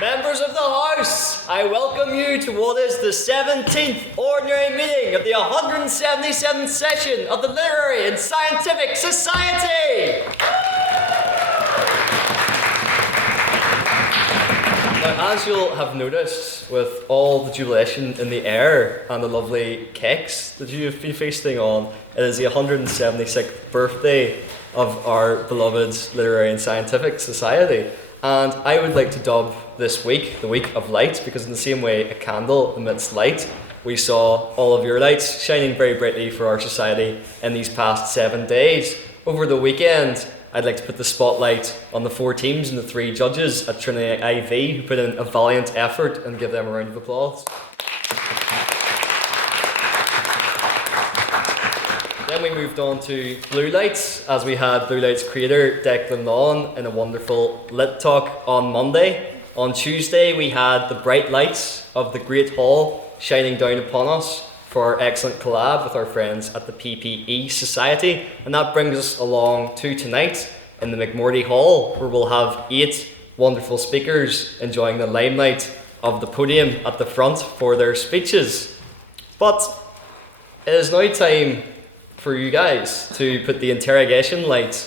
Members of the House, I welcome you to what is the 17th ordinary meeting of the 177th session of the Literary and Scientific Society. Now, as you'll have noticed, with all the jubilation in the air and the lovely cakes that you've been feasting on, it is the 176th birthday of our beloved Literary and Scientific Society. And I would like to dub this week the Week of Light, because in the same way a candle emits light, we saw all of your lights shining very brightly for our society in these past 7 days. Over the weekend, I'd like to put the spotlight on the 4 teams and the 3 judges at Trinity IV who put in a valiant effort, and give them a round of applause. Then we moved on to Blue Lights, as we had Blue Lights creator Declan Lawn in a wonderful lit talk on Monday. On Tuesday we had the bright lights of the Great Hall shining down upon us for our excellent collab with our friends at the PPE Society, and that brings us along to tonight in the McMurdy Hall, where we'll have 8 wonderful speakers enjoying the limelight of the podium at the front for their speeches. But it is now time for you guys to put the interrogation light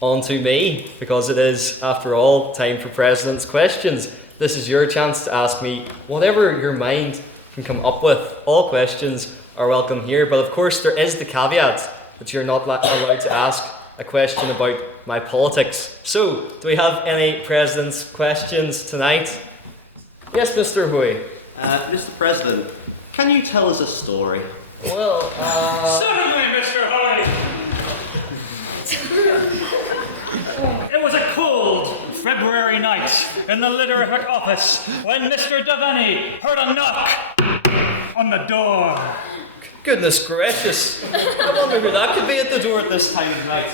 onto me, because it is, after all, time for President's Questions. This is your chance to ask me whatever your mind can come up with. All questions are welcome here, but of course there is the caveat that you're not allowed to ask a question about my politics. So, do we have any President's Questions tonight? Yes, Mr. Hui. Mr. President, can you tell us a story? Well, Certainly, Mr. Hoy! It was a cold February night in the literary office when Mr. Devaney heard a knock on the door. Goodness gracious. I wonder who that could be at the door at this time of night.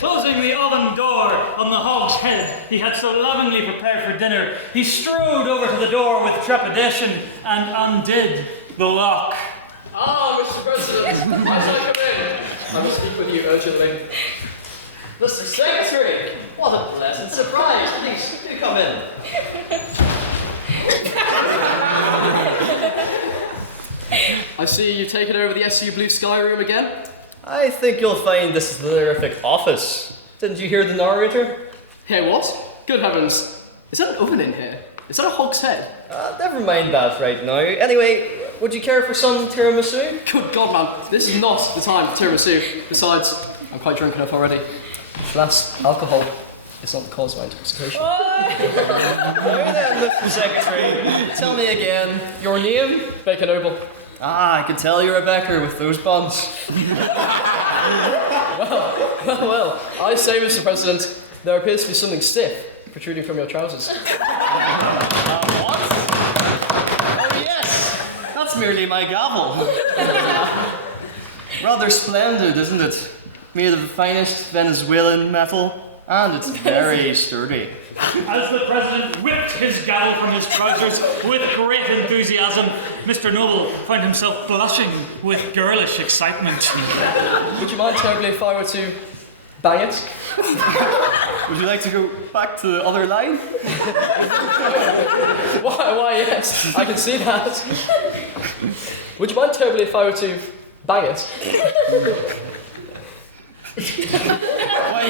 Closing the oven door on the hog's head he had so lovingly prepared for dinner, he strode over to the door with trepidation and undid the lock. Ah, Mr. President, I shall come in. I must speak with you urgently. Mr. Secretary, what a pleasant surprise. Please, do come in. I see you've taken over the SU Blue Sky room again. I think you'll find this is the Literarific office. Didn't you hear the narrator? Hey, what? Good heavens. Is that an oven in here? Is that a hog's head? Never mind that right now. Anyway, would you care for some tiramisu? Good God, man. This is not the time for tiramisu. Besides, I'm quite drunk enough already. That's alcohol. It's not the cause of my intoxication. Now then, Mr. Secretary, tell me again, your name? Bacon Noble. Ah, I can tell you're a Becker with those buns. Well, I say, Mr. President, there appears to be something stiff protruding from your trousers. What? Oh yes, that's merely my gavel. Rather splendid, isn't it? Made of the finest Venezuelan metal, and it's very sturdy. As the President whipped his gavel from his trousers with great enthusiasm, Mr. Noble found himself blushing with girlish excitement. Would you mind terribly if I were to bang it? Would you like to go back to the other line? Why, yes, I can see that. Would you mind terribly if I were to bang it? Why,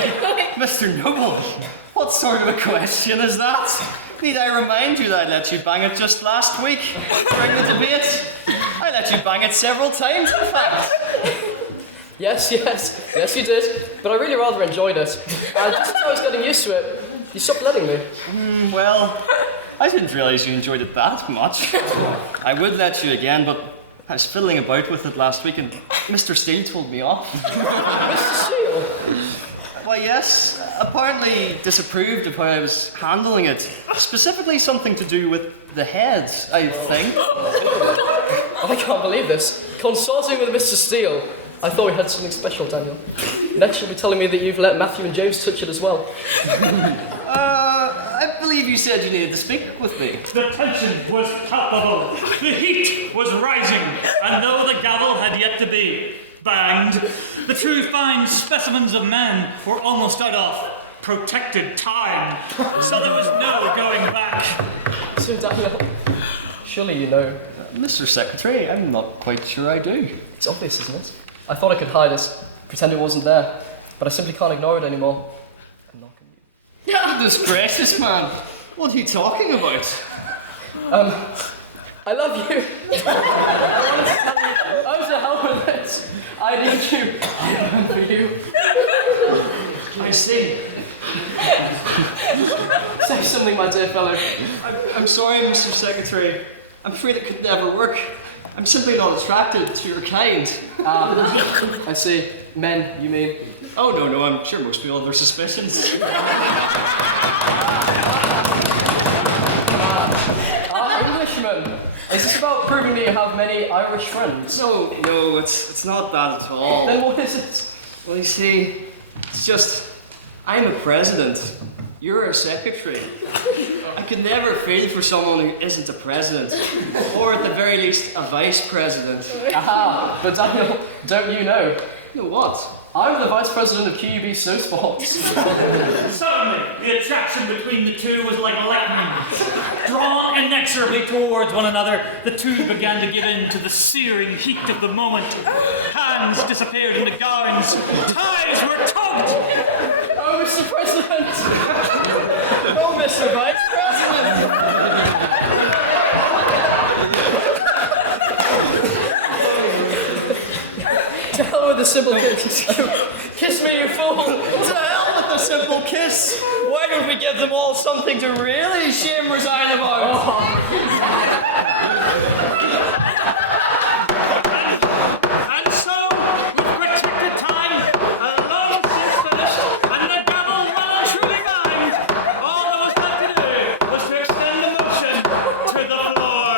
Mr. Noble, what sort of a question is that? Need I remind you that I let you bang it just last week during the debate? I let you bang it several times, in fact. Yes, you did. But I really rather enjoyed it. And just as I was getting used to it, you stopped letting me. Well, I didn't realise you enjoyed it that much. I would let you again, but I was fiddling about with it last week and Mr. Steele told me off. Mr. Steele? Why, yes. Apparently disapproved of how I was handling it. Specifically something to do with the heads, I think. I can't believe this. Consulting with Mr. Steele. I thought we had something special, Daniel. Next you'll be telling me that you've let Matthew and James touch it as well. I believe you said you needed to speak with me. The tension was palpable. The heat was rising. And though the gavel had yet to be banged, the two fine specimens of man were almost out of protected time. So there was no going back. So Daniel, surely you know. Mr. Secretary, I'm not quite sure I do. It's obvious, isn't it? I thought I could hide it, pretend it wasn't there, but I simply can't ignore it anymore. I'm not going to. Goodness gracious, man. What are you talking about? I love you. I wanted to tell you, I was to help with it. I need you. I'm for you. I see. Say something, my dear fellow. I'm sorry, Mr. Secretary. I'm afraid it could never work. I'm simply not attracted to your kind. I see. Men, you mean? Oh, no, I'm sure most people have their suspicions. Englishman. Is this about proving that you have many Irish friends? No, it's not that at all. Then what is it? Well, you see, it's just, I'm a president. You're a secretary. I could never feel for someone who isn't a president, or at the very least, a vice president. Aha, but Daniel, don't you know? You know what? I'm the vice president of QUB Snow Sports. Suddenly, the attraction between the two was like lightning. Drawn inexorably towards one another, the two began to give in to the searing heat of the moment. Hands disappeared in the gowns. Ties were tugged. Oh, Mr. President! Oh, Mr. Vice President! To hell with the simple kiss. Kiss me, you fool! To hell with the simple kiss! Why don't we give them all something to really shame resign about? And so, with restricted time, a long since finished, and the gavel well and truly banged, all that was left to do was to extend the motion to the floor.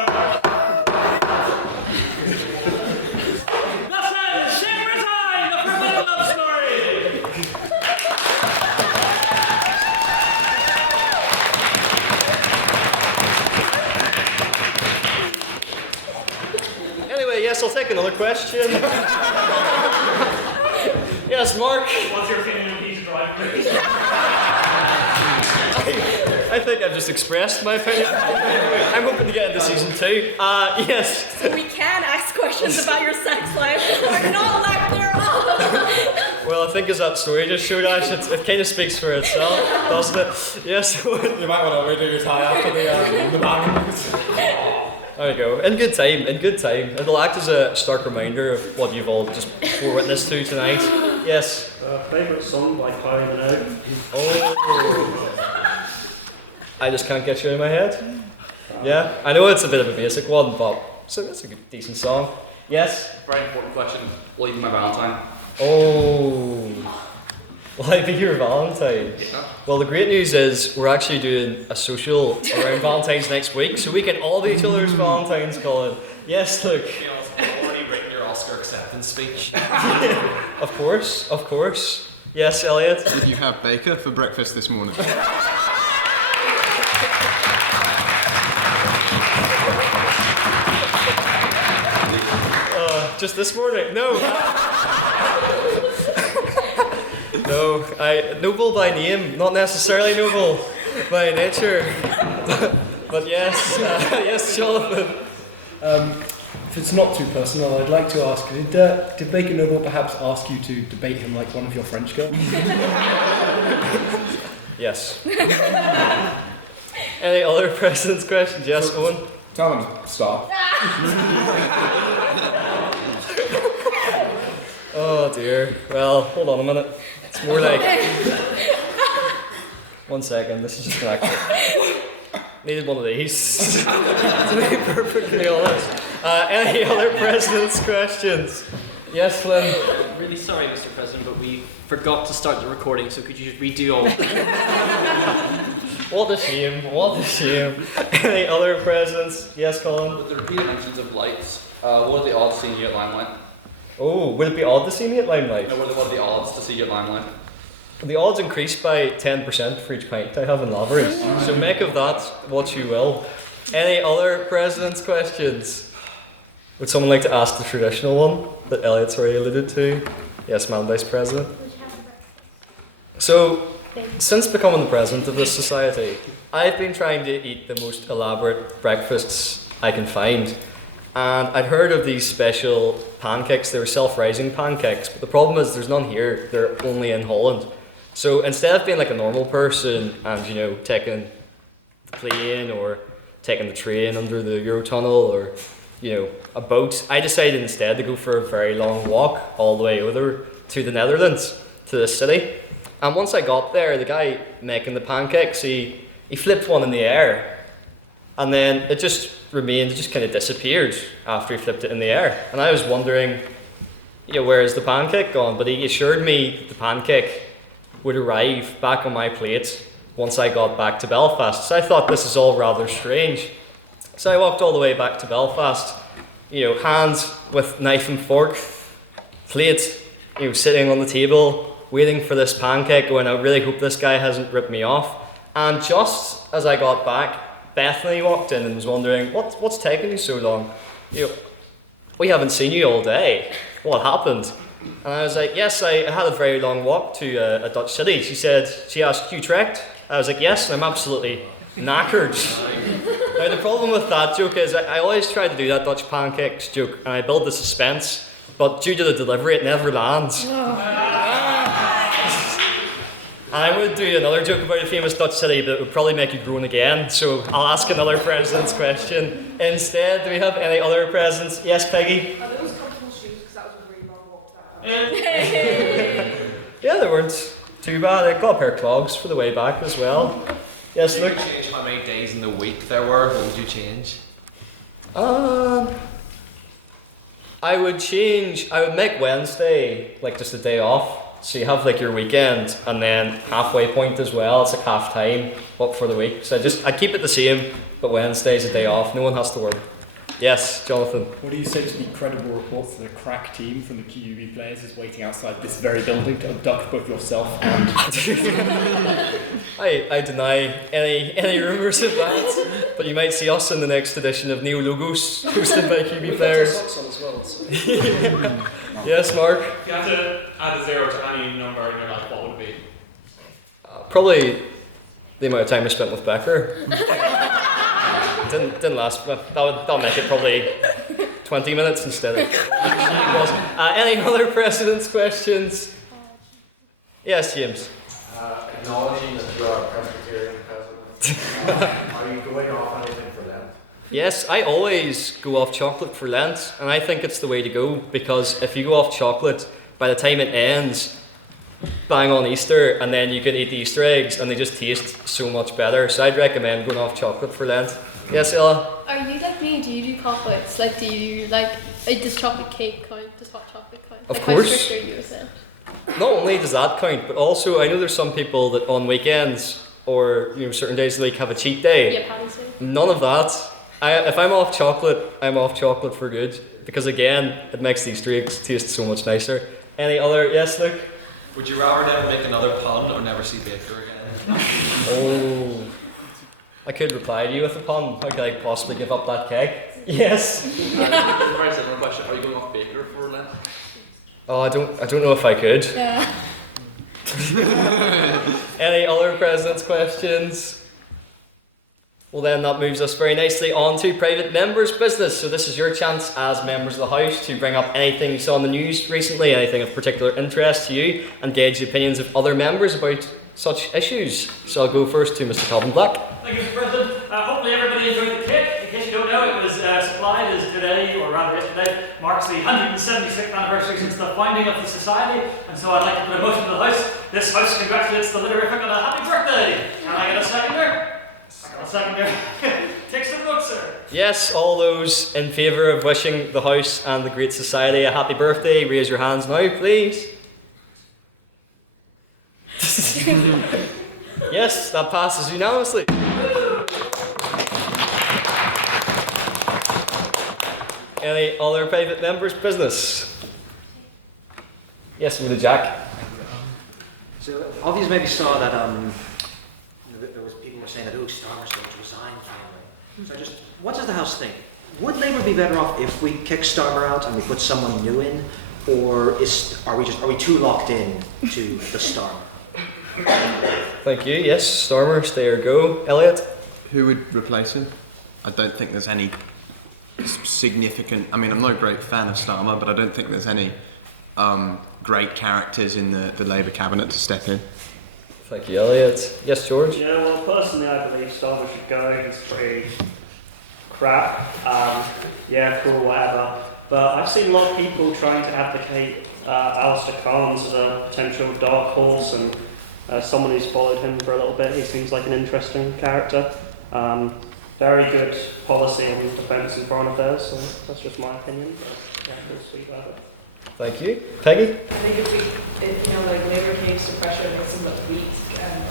Thus ends Shame Resign, the forbidden love story. Anyway, yes, I'll take another question. Yes, Mark. What's your opinion of these drivers? I think I've just expressed my opinion. I'm hoping to get into season 2. Yes. So we can ask questions about your sex life. We're not allowed there at all. Well, I think as that story just showed, Ash, it kind of speaks for itself, doesn't it? Yes. You might want to redo your tie after the bang. There you go. In good time, in good time. It'll act as a stark reminder of what you've all just bore witness to tonight. Yes. Favourite song by Kylie Minogue? Oh. I just can't get you out of my head. Yeah. I know it's a bit of a basic one, but it's a good, decent song. Yes? Very important question. Will you be my Valentine? Oh. Will I be your Valentine? Yeah. Well, the great news is we're actually doing a social around Valentine's next week, so we can all be each other's Valentines, Colin. Yes, Luke. I've already written your Oscar acceptance speech. Of course, of course. Yes, Elliot. Did you have Baker for breakfast this morning? Just this morning? No. No, noble by name, not necessarily noble by nature. But yes, yes, Jonathan. If it's not too personal, I'd like to ask, did Baker Noble perhaps ask you to debate him like one of your French girls? Yes. Any other president's questions? Yes, Owen? Tell him, stop. Oh dear. Well, hold on a minute. It's more like... 1 second, this is just an act. Needed one of these, to be perfectly honest. Any other president's questions? Yes, Flynn? Really sorry, Mr. President, but we forgot to start the recording, so could you just redo all? What a shame, what a shame. Any other presidents? Yes, Colin? With the repeated mentions of lights, what are the odds seeing you at Limelight? Oh, would it be odd to see me at Limelight? No, what are the odds to see you at Limelight? The odds increased by 10% for each pint I have in Lavery. So make of that what you will. Any other president's questions? Would someone like to ask the traditional one that Elliot's already alluded to? Yes, Madam Vice President. So, since becoming the president of this society, I've been trying to eat the most elaborate breakfasts I can find, and I'd heard of these special pancakes. They were self-rising pancakes, but the problem is there's none here. They're only in Holland. So instead of being like a normal person and, you know, taking the plane or taking the train under the Eurotunnel or, you know, a boat, I decided instead to go for a very long walk all the way over to the Netherlands, to the city. And once I got there, the guy making the pancakes, he flipped one in the air, and then it just remained, it just kind of disappeared after he flipped it in the air. And I was wondering, you know, where is the pancake gone? But he assured me that the pancake would arrive back on my plate once I got back to Belfast. So I thought this is all rather strange. So I walked all the way back to Belfast, you know, hands with knife and fork, plate, you know, sitting on the table, waiting for this pancake, going, I really hope this guy hasn't ripped me off. And just as I got back, Bethany walked in and was wondering, what's taking you so long? You know, we haven't seen you all day. What happened? And I was like, yes, I had a very long walk to a Dutch city. She asked, you trekked? I was like, yes, I'm absolutely knackered. Now the problem with that joke is I always try to do that Dutch pancakes joke and I build the suspense, but due to the delivery it never lands. And I would do another joke about a famous Dutch city, but it would probably make you groan again. So I'll ask another president's question instead. Do we have any other presidents? Yes, Peggy? Are those comfortable shoes? Because that was a really long walk down. Yeah, they weren't too bad. I got a pair of clogs for the way back as well. Yes, Would Luke? you change how many days in the week there were? What would you change? I would make Wednesday like just a day off. So you have like your weekend and then halfway point as well. It's like half time up for the week. So I keep it the same, but Wednesday's a day off. No one has to work. Yes, Jonathan. What do you say to the credible reports that a crack team from the QUB players is waiting outside this very building to abduct both yourself and... I deny any rumours of that, but you might see us in the next edition of Neo Logos, hosted by QB players. Socks on as well. So. Yes, Mark? If you had to add a 0 to any number in your life, what would it be? Probably the amount of time I spent with Becker. Didn't last, but that'll make it probably 20 minutes instead of any other precedence questions? Yes, James. Acknowledging that you are a Presbyterian president, are you going off anything for Lent? Yes, I always go off chocolate for Lent, and I think it's the way to go, because if you go off chocolate, by the time it ends, bang on Easter, and then you can eat the Easter eggs, and they just taste so much better. So I'd recommend going off chocolate for Lent. Yes, Ella? Are you like me? Do you do chocolates? Like, do you like, does chocolate cake count? Does hot chocolate count? Of like, course. How strict are you with it? Not only does that count, but also I know there's some people that on weekends or certain days of the week have a cheat day. Yeah, Paddy's Day. None of that. If I'm off chocolate, I'm off chocolate for good, because again, it makes the Easter eggs taste so much nicer. Any other? Yes, Luke? Would you rather never make another pun or never see Baker again? Oh, I could reply to you with a pun. How could I possibly give up that cake? Yes. Very similar question. Are you going off Baker for Lent? Oh, I don't know if I could. Yeah. Any other president's questions? Well then, that moves us very nicely on to private members' business. So this is your chance as members of the House to bring up anything you saw in the news recently, anything of particular interest to you, and gauge the opinions of other members about such issues. So I'll go first to Mr. Calvin Black. Thank you, Mr. President. Hopefully everybody enjoyed the cake. In case you don't know, it was supplied as today, or rather yesterday, marks the 176th anniversary since the founding of the Society, and so I'd like to put a motion to the House. This House congratulates the Litterific on a happy birthday. Can I get a seconder? I got a seconder. Take some notes, sir. Yes, all those in favour of wishing the House and the Great Society a happy birthday, raise your hands now, please. Yes, that passes unanimously. Any other private members' business? Yes, with the Jack. So obviously maybe saw that there was people were saying that Starmer's going to resign finally. So just what does the House think? Would Labour be better off if we kick Starmer out and we put someone new in, or are we too locked in to the Starmer? Thank you. Yes, Stormer, stay or go. Elliot? Who would replace him? I don't think there's any significant. I mean, I'm not a great fan of Starmer, but I don't think there's any great characters in the Labour cabinet to step in. Thank you, Elliot. Yes, George? Yeah, well, personally, I believe Starmer should go. He's pretty crap. Yeah, cool, whatever. But I've seen a lot of people trying to advocate Alistair Cairns as a potential dark horse, and someone who's followed him for a little bit. He seems like an interesting character. Very good policy on defence and foreign affairs, so that's just my opinion. But yeah, we'll speak about it. Thank you. Peggy? I think if like Labour caves to pressure makes them look weak and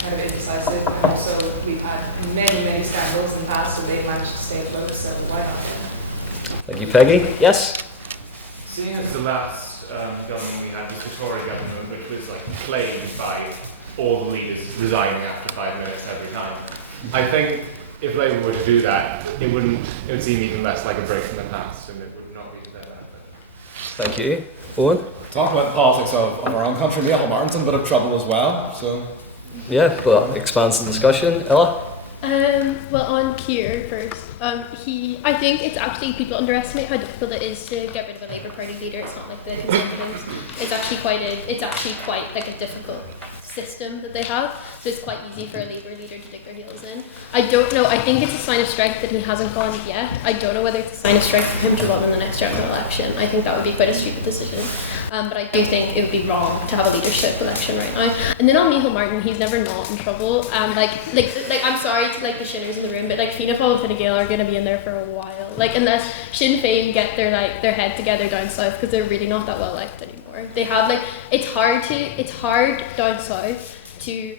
kind of indecisive, and also we've had many scandals in the past, and they've managed to stay afloat, so why not? Thank you, Peggy. Yes? Seeing as the last government we had was the Tory government, which was like plagued by all the leaders resigning after 5 minutes every time, I think if Labour were to do that, it would seem even less like a break from the past, and it would not be to their benefit. Thank you. Owen? Talk about the politics of our own country. Micheál Martin's in a bit of trouble as well, so... Yeah, but expands the discussion. Ella? Well, on Keir first, I think it's actually, people underestimate how difficult it is to get rid of a Labour Party leader. It's not like the Conservatives. It's actually quite like a difficult system that they have, so it's quite easy for a Labour leader to dig their heels in. I don't know, I think it's a sign of strength that he hasn't gone yet. I don't know whether it's a sign of strength for him to run in the next general election. I think that would be quite a stupid decision, but I do think it would be wrong to have a leadership election right now. And then on Micheál Martin, he's never not in trouble. Like I'm sorry to like the Shinners in the room, but like Fianna Fáil and Fine Gael are going to be in there for a while. Like unless Sinn Féin get their head together down south, because they're really not that well liked anymore. They have it's hard down south to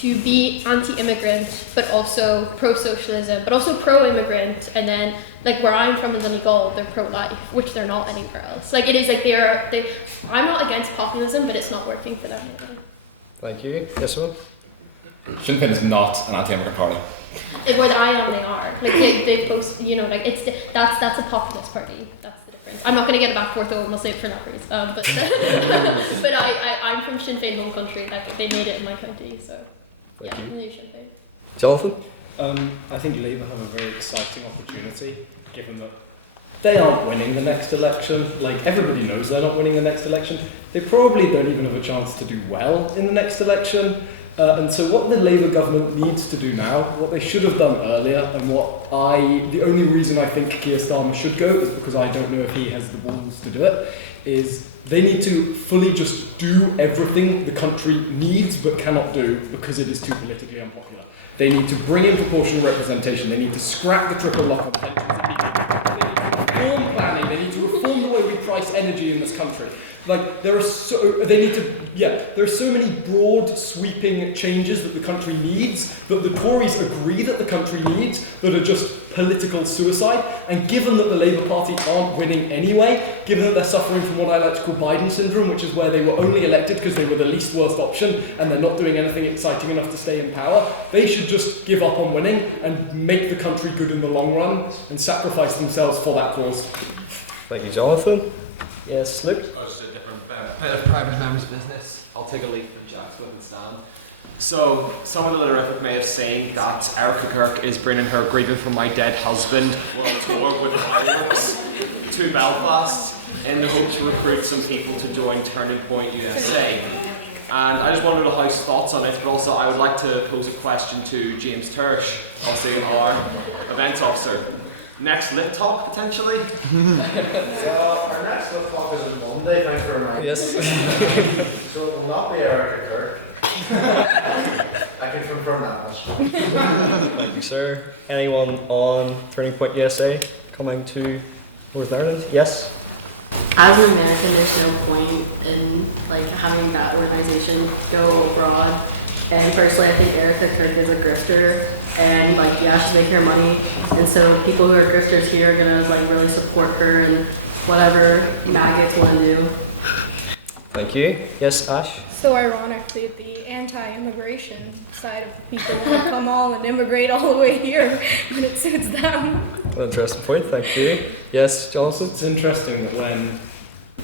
be anti-immigrant, but also pro-socialism, but also pro-immigrant, and then like where I'm from in Donegal, they're pro-life, which they're not anywhere else. Like it is like I'm not against populism, but it's not working for them. Thank you. Yes, one. Sinn Féin is not an anti-immigrant party. Where I am, they are. Like they post, that's a populist party. That's the difference. I'm not going to get it back forth, though, and we'll save it for Nappers. But I'm from Sinn Féin home country. Like they made it in my county, so Thank you. new Sinn Féin. Jonathan? I think Labour have a very exciting opportunity, given that they aren't winning the next election. Like, everybody knows they're not winning the next election. They probably don't even have a chance to do well in the next election. And so what the Labour government needs to do now, what they should have done earlier, and the only reason I think Keir Starmer should go is because I don't know if he has the balls to do it, is they need to fully just do everything the country needs but cannot do because it is too politically unpopular. They need to bring in proportional representation. They need to scrap the triple lock on pensions immediately. They need to reform planning. They need to reform the way we price energy in this country. Like, there are so many broad, sweeping changes that the country needs, that the Tories agree that the country needs, that are just political suicide. And given that the Labour Party aren't winning anyway, given that they're suffering from what I like to call Biden syndrome, which is where they were only elected because they were the least worst option and they're not doing anything exciting enough to stay in power, they should just give up on winning and make the country good in the long run and sacrifice themselves for that cause. Thank you, Jonathan. Yes, Luke? Just a different bit of private member's business. I'll take a leaf from Jack's and stand. So, some of the rhetoric may have saying that Erica Kirk is bringing her grieving from my dead husband on tour with fireworks to Belfast in the hope to recruit some people to join Turning Point USA. And I just wanted to house thoughts on it, but also I would like to pose a question to James Tersh, obviously our events officer. Next Lit Talk, potentially? So, our next Lit Talk is on Monday, thanks for reminding me. Yes. So, it will not be Erica Kirk. I can confirm that much. Thank you, sir. Anyone on Turning Point USA coming to Northern Ireland? Yes? As an American, there's no point in having that organization go abroad. And personally, I think Erica Kirk is a grifter, and she's making her money, and so people who are grifters here are gonna really support her and whatever maggots want to do. Thank you. Yes, Ash? So ironically, the anti-immigration side of people want to come all and immigrate all the way here when it suits them. An interesting point, thank you. Yes, Jonathan? It's interesting that when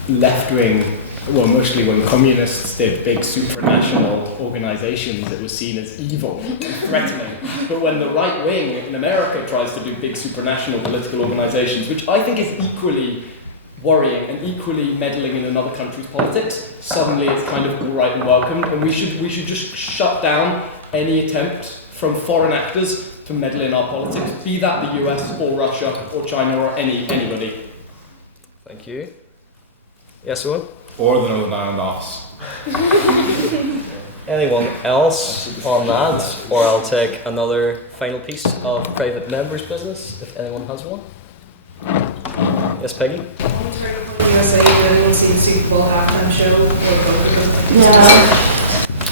left-wing well, mostly when communists did big supranational organizations, it was seen as evil and threatening. But when the right wing in America tries to do big supranational political organizations, which I think is equally worrying and equally meddling in another country's politics, suddenly it's kind of all right and welcomed, and we should just shut down any attempt from foreign actors to meddle in our politics, be that the US or Russia or China or anybody. Thank you. Yes, Owen? Or the Northern Ireland office. Anyone else on that? Or I'll take another final piece of private members' business, if anyone has one. Yes, Peggy? USA, anyone seen the Super Bowl halftime show?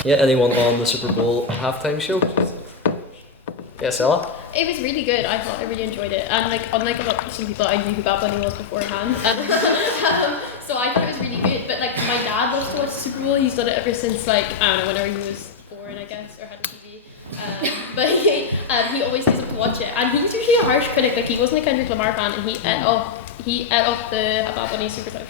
Yeah, anyone on the Super Bowl halftime show? Yes, Ella? It was really good. I thought I really enjoyed it, and like unlike some people, I knew who Bad Bunny was beforehand, so I thought it was really good. But like my dad loves to watch the Super Bowl. He's done it ever since like I don't know, whenever he was born, I guess, or had a TV. But he always stays up to watch it, and he's usually a harsh critic. Like he wasn't a Kendrick Lamar fan, and he ate up the Bad Bunny Super Bowl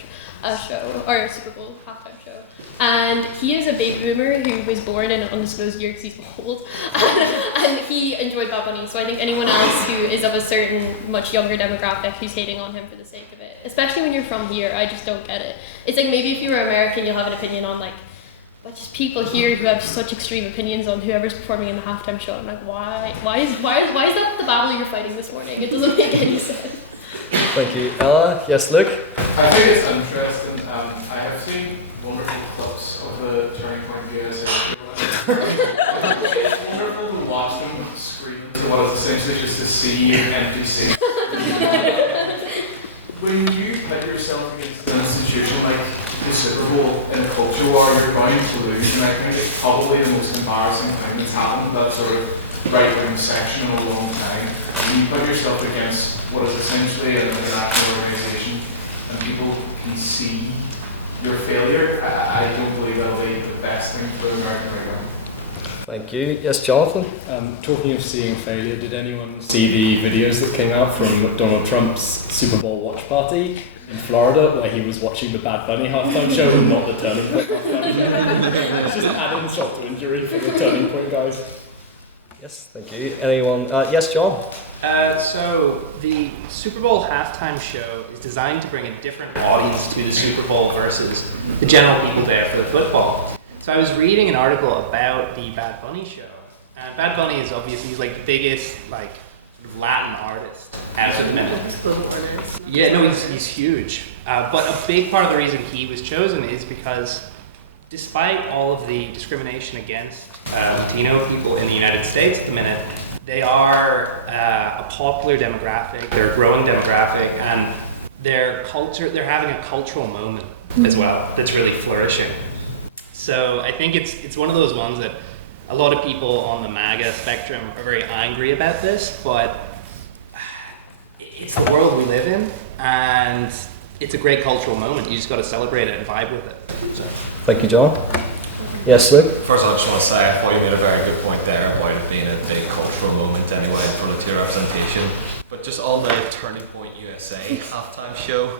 halftime show. And he is a baby boomer who was born in an undisclosed year because he's old, and he enjoyed Bad Bunny. So I think anyone else who is of a certain much younger demographic who's hating on him for the sake of it, especially when you're from here, I just don't get it. It's like maybe if you were American, you'll have an opinion on like, but just people here who have such extreme opinions on whoever's performing in the halftime show. I'm like, why is that the battle you're fighting this morning? It doesn't make any sense. Thank you, Ella. Yes, Luke? I think it's interesting. I have seen wonderful clips of the Turning Point USA. It's wonderful to watch them scream to what is essentially just a sea of empty seats. When you put yourself against an institution like the Super Bowl in a culture war, you're bound to lose, and I think it's probably the most embarrassing thing that's happened to that sort of right-wing section in a long time. When you put yourself against what is essentially an international organisation and people can see your failure, I don't believe that'll be the best thing for American right now. Thank you. Yes, Jonathan? Talking of seeing failure, did anyone see the videos that came out from Donald Trump's Super Bowl watch party in Florida, where he was watching the Bad Bunny halftime show and not the Turning Point halftime show? It's just an add insult to injury for the Turning Point guys. Yes, thank you. Anyone? Yes, John? So the Super Bowl halftime show is designed to bring a different audience to the Super Bowl versus the general people there for the football. So I was reading an article about the Bad Bunny show, and Bad Bunny is obviously, he's like the biggest like Latin artist out at the minute. Yeah, no, he's huge. But a big part of the reason he was chosen is because despite all of the discrimination against Latino people in the United States at the minute, they are a popular demographic, they're a growing demographic, and they're having a cultural moment as well that's really flourishing. So I think it's one of those ones that a lot of people on the MAGA spectrum are very angry about this, but it's the world we live in, and it's a great cultural moment. You just got to celebrate it and vibe with it. So. Thank you, John. Yes, Luke? First, I just want to say I thought you made a very good point there about it being a big cultural moment anyway for Latino representation. But just on the Turning Point USA halftime show,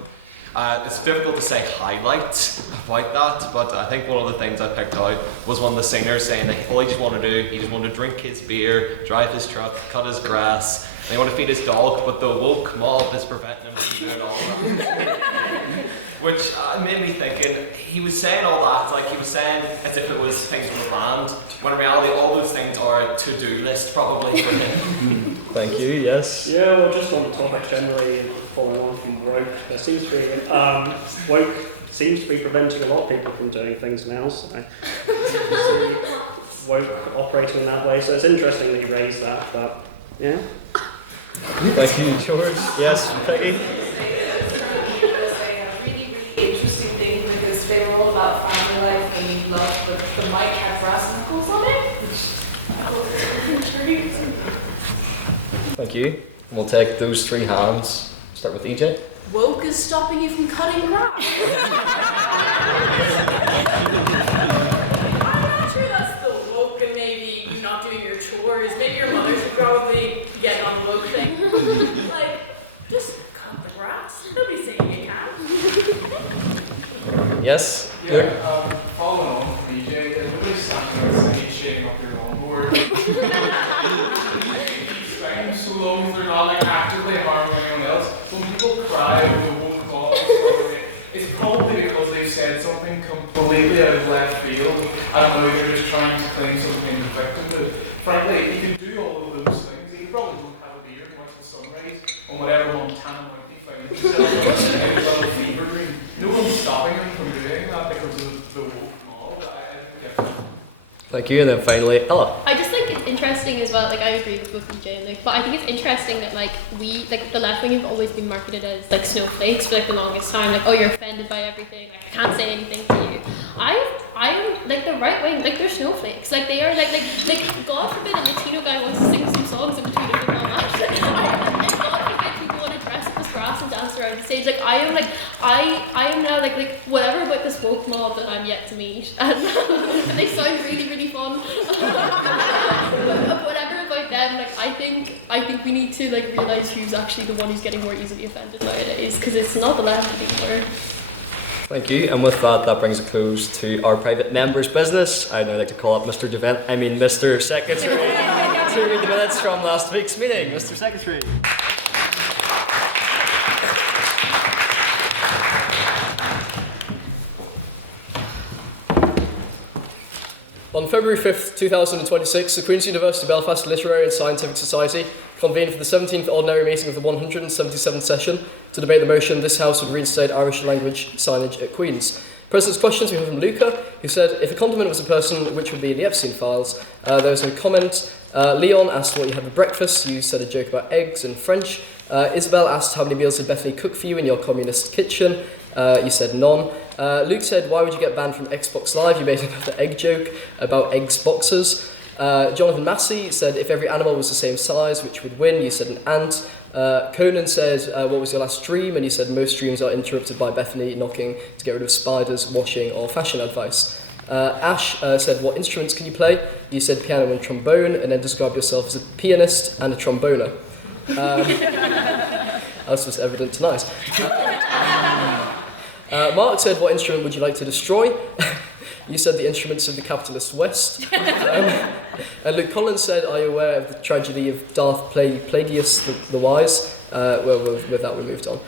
it's difficult to say highlights about that, but I think one of the things I picked out was one of the singers saying that all he just wanted to do, he just wanted to drink his beer, drive his truck, cut his grass, and he wanted to feed his dog, but the woke mob is preventing him from doing all that. Which made me thinking, he was saying all that, like he was saying as if it was things were planned, when in reality all those things are a to-do list probably for him. Thank you, yes. Yeah, well, just on the topic generally, following on from woke, there seems to be, woke seems to be preventing a lot of people from doing things now, so I see woke operating in that way, so it's interesting that you raised that, but yeah. Thank you, George. Yes, Peggy? Interesting thing because they were all about family life and love, but the mic had brass knuckles on it, which I thought was intriguing. Thank you. We'll take those three hands. Start with EJ. Woke is stopping you from cutting grass. I'm not sure that's the woke and maybe you not doing your chores. Maybe your mother should probably get on the woke thing. Like, just cut the grass. Nobody's saying you can't. Yes? Following on from EJ, everybody's standing on stage shaking up your longboard. Spending so long if they're not like actively harming anyone else. When people cry over the woke cause, it's probably because they've said something completely out of left field. I don't know, they're just trying to claim something in the victim. But frankly, you can do all of those things. You probably don't have a beer and watch the sunrise on whatever Montana might be found. It's a little fever dream. No one's stopping them from doing that because of the woke mob. Thank you, and then finally, Ella. I just think it's interesting as well, like I agree with both EJ and Luke, but I think it's interesting that like the left wing have always been marketed as like snowflakes for like the longest time, like, oh, you're offended by everything, like I can't say anything to you. I'm like the right wing, like they're snowflakes, like they are like God forbid a Latino guy wants to sing some songs in between a football match, like God forbid people want to dress up as grass and dance around the stage, like I am now like whatever about this woke mob that I'm yet to meet, and they sound really fun. But whatever about them, like I think we need to like realise who's actually the one who's getting more easily offended nowadays, because it's not the left anymore. Thank you, and with that brings a close to our private members' business. I'd now like to call up Mr. Secretary to read the minutes from last week's meeting. Mr. Secretary. On February 5th, 2026, the Queen's University Belfast Literary and Scientific Society convened for the 17th ordinary meeting of the 177th session to debate the motion this House would reinstate Irish language signage at Queen's. President's questions we have from Luca, who said, if a condiment was a person, which would be in the Epstein files? There was no comment. Leon asked what you had for breakfast. You said a joke about eggs and French. Isabel asked how many meals did Bethany cook for you in your communist kitchen? You said none. Luke said, why would you get banned from Xbox Live? You made another egg joke about eggs boxers. Jonathan Massey said, if every animal was the same size, which would win? You said an ant. Conan said, what was your last dream? And you said most dreams are interrupted by Bethany knocking to get rid of spiders, washing, or fashion advice. Ash said, what instruments can you play? You said piano and trombone, and then described yourself as a pianist and a tromboner. As was evident tonight. Mark said, what instrument would you like to destroy? You said the instruments of the capitalist West. And Luke Collins said, are you aware of the tragedy of Darth Plagueis the Wise? With that we moved on.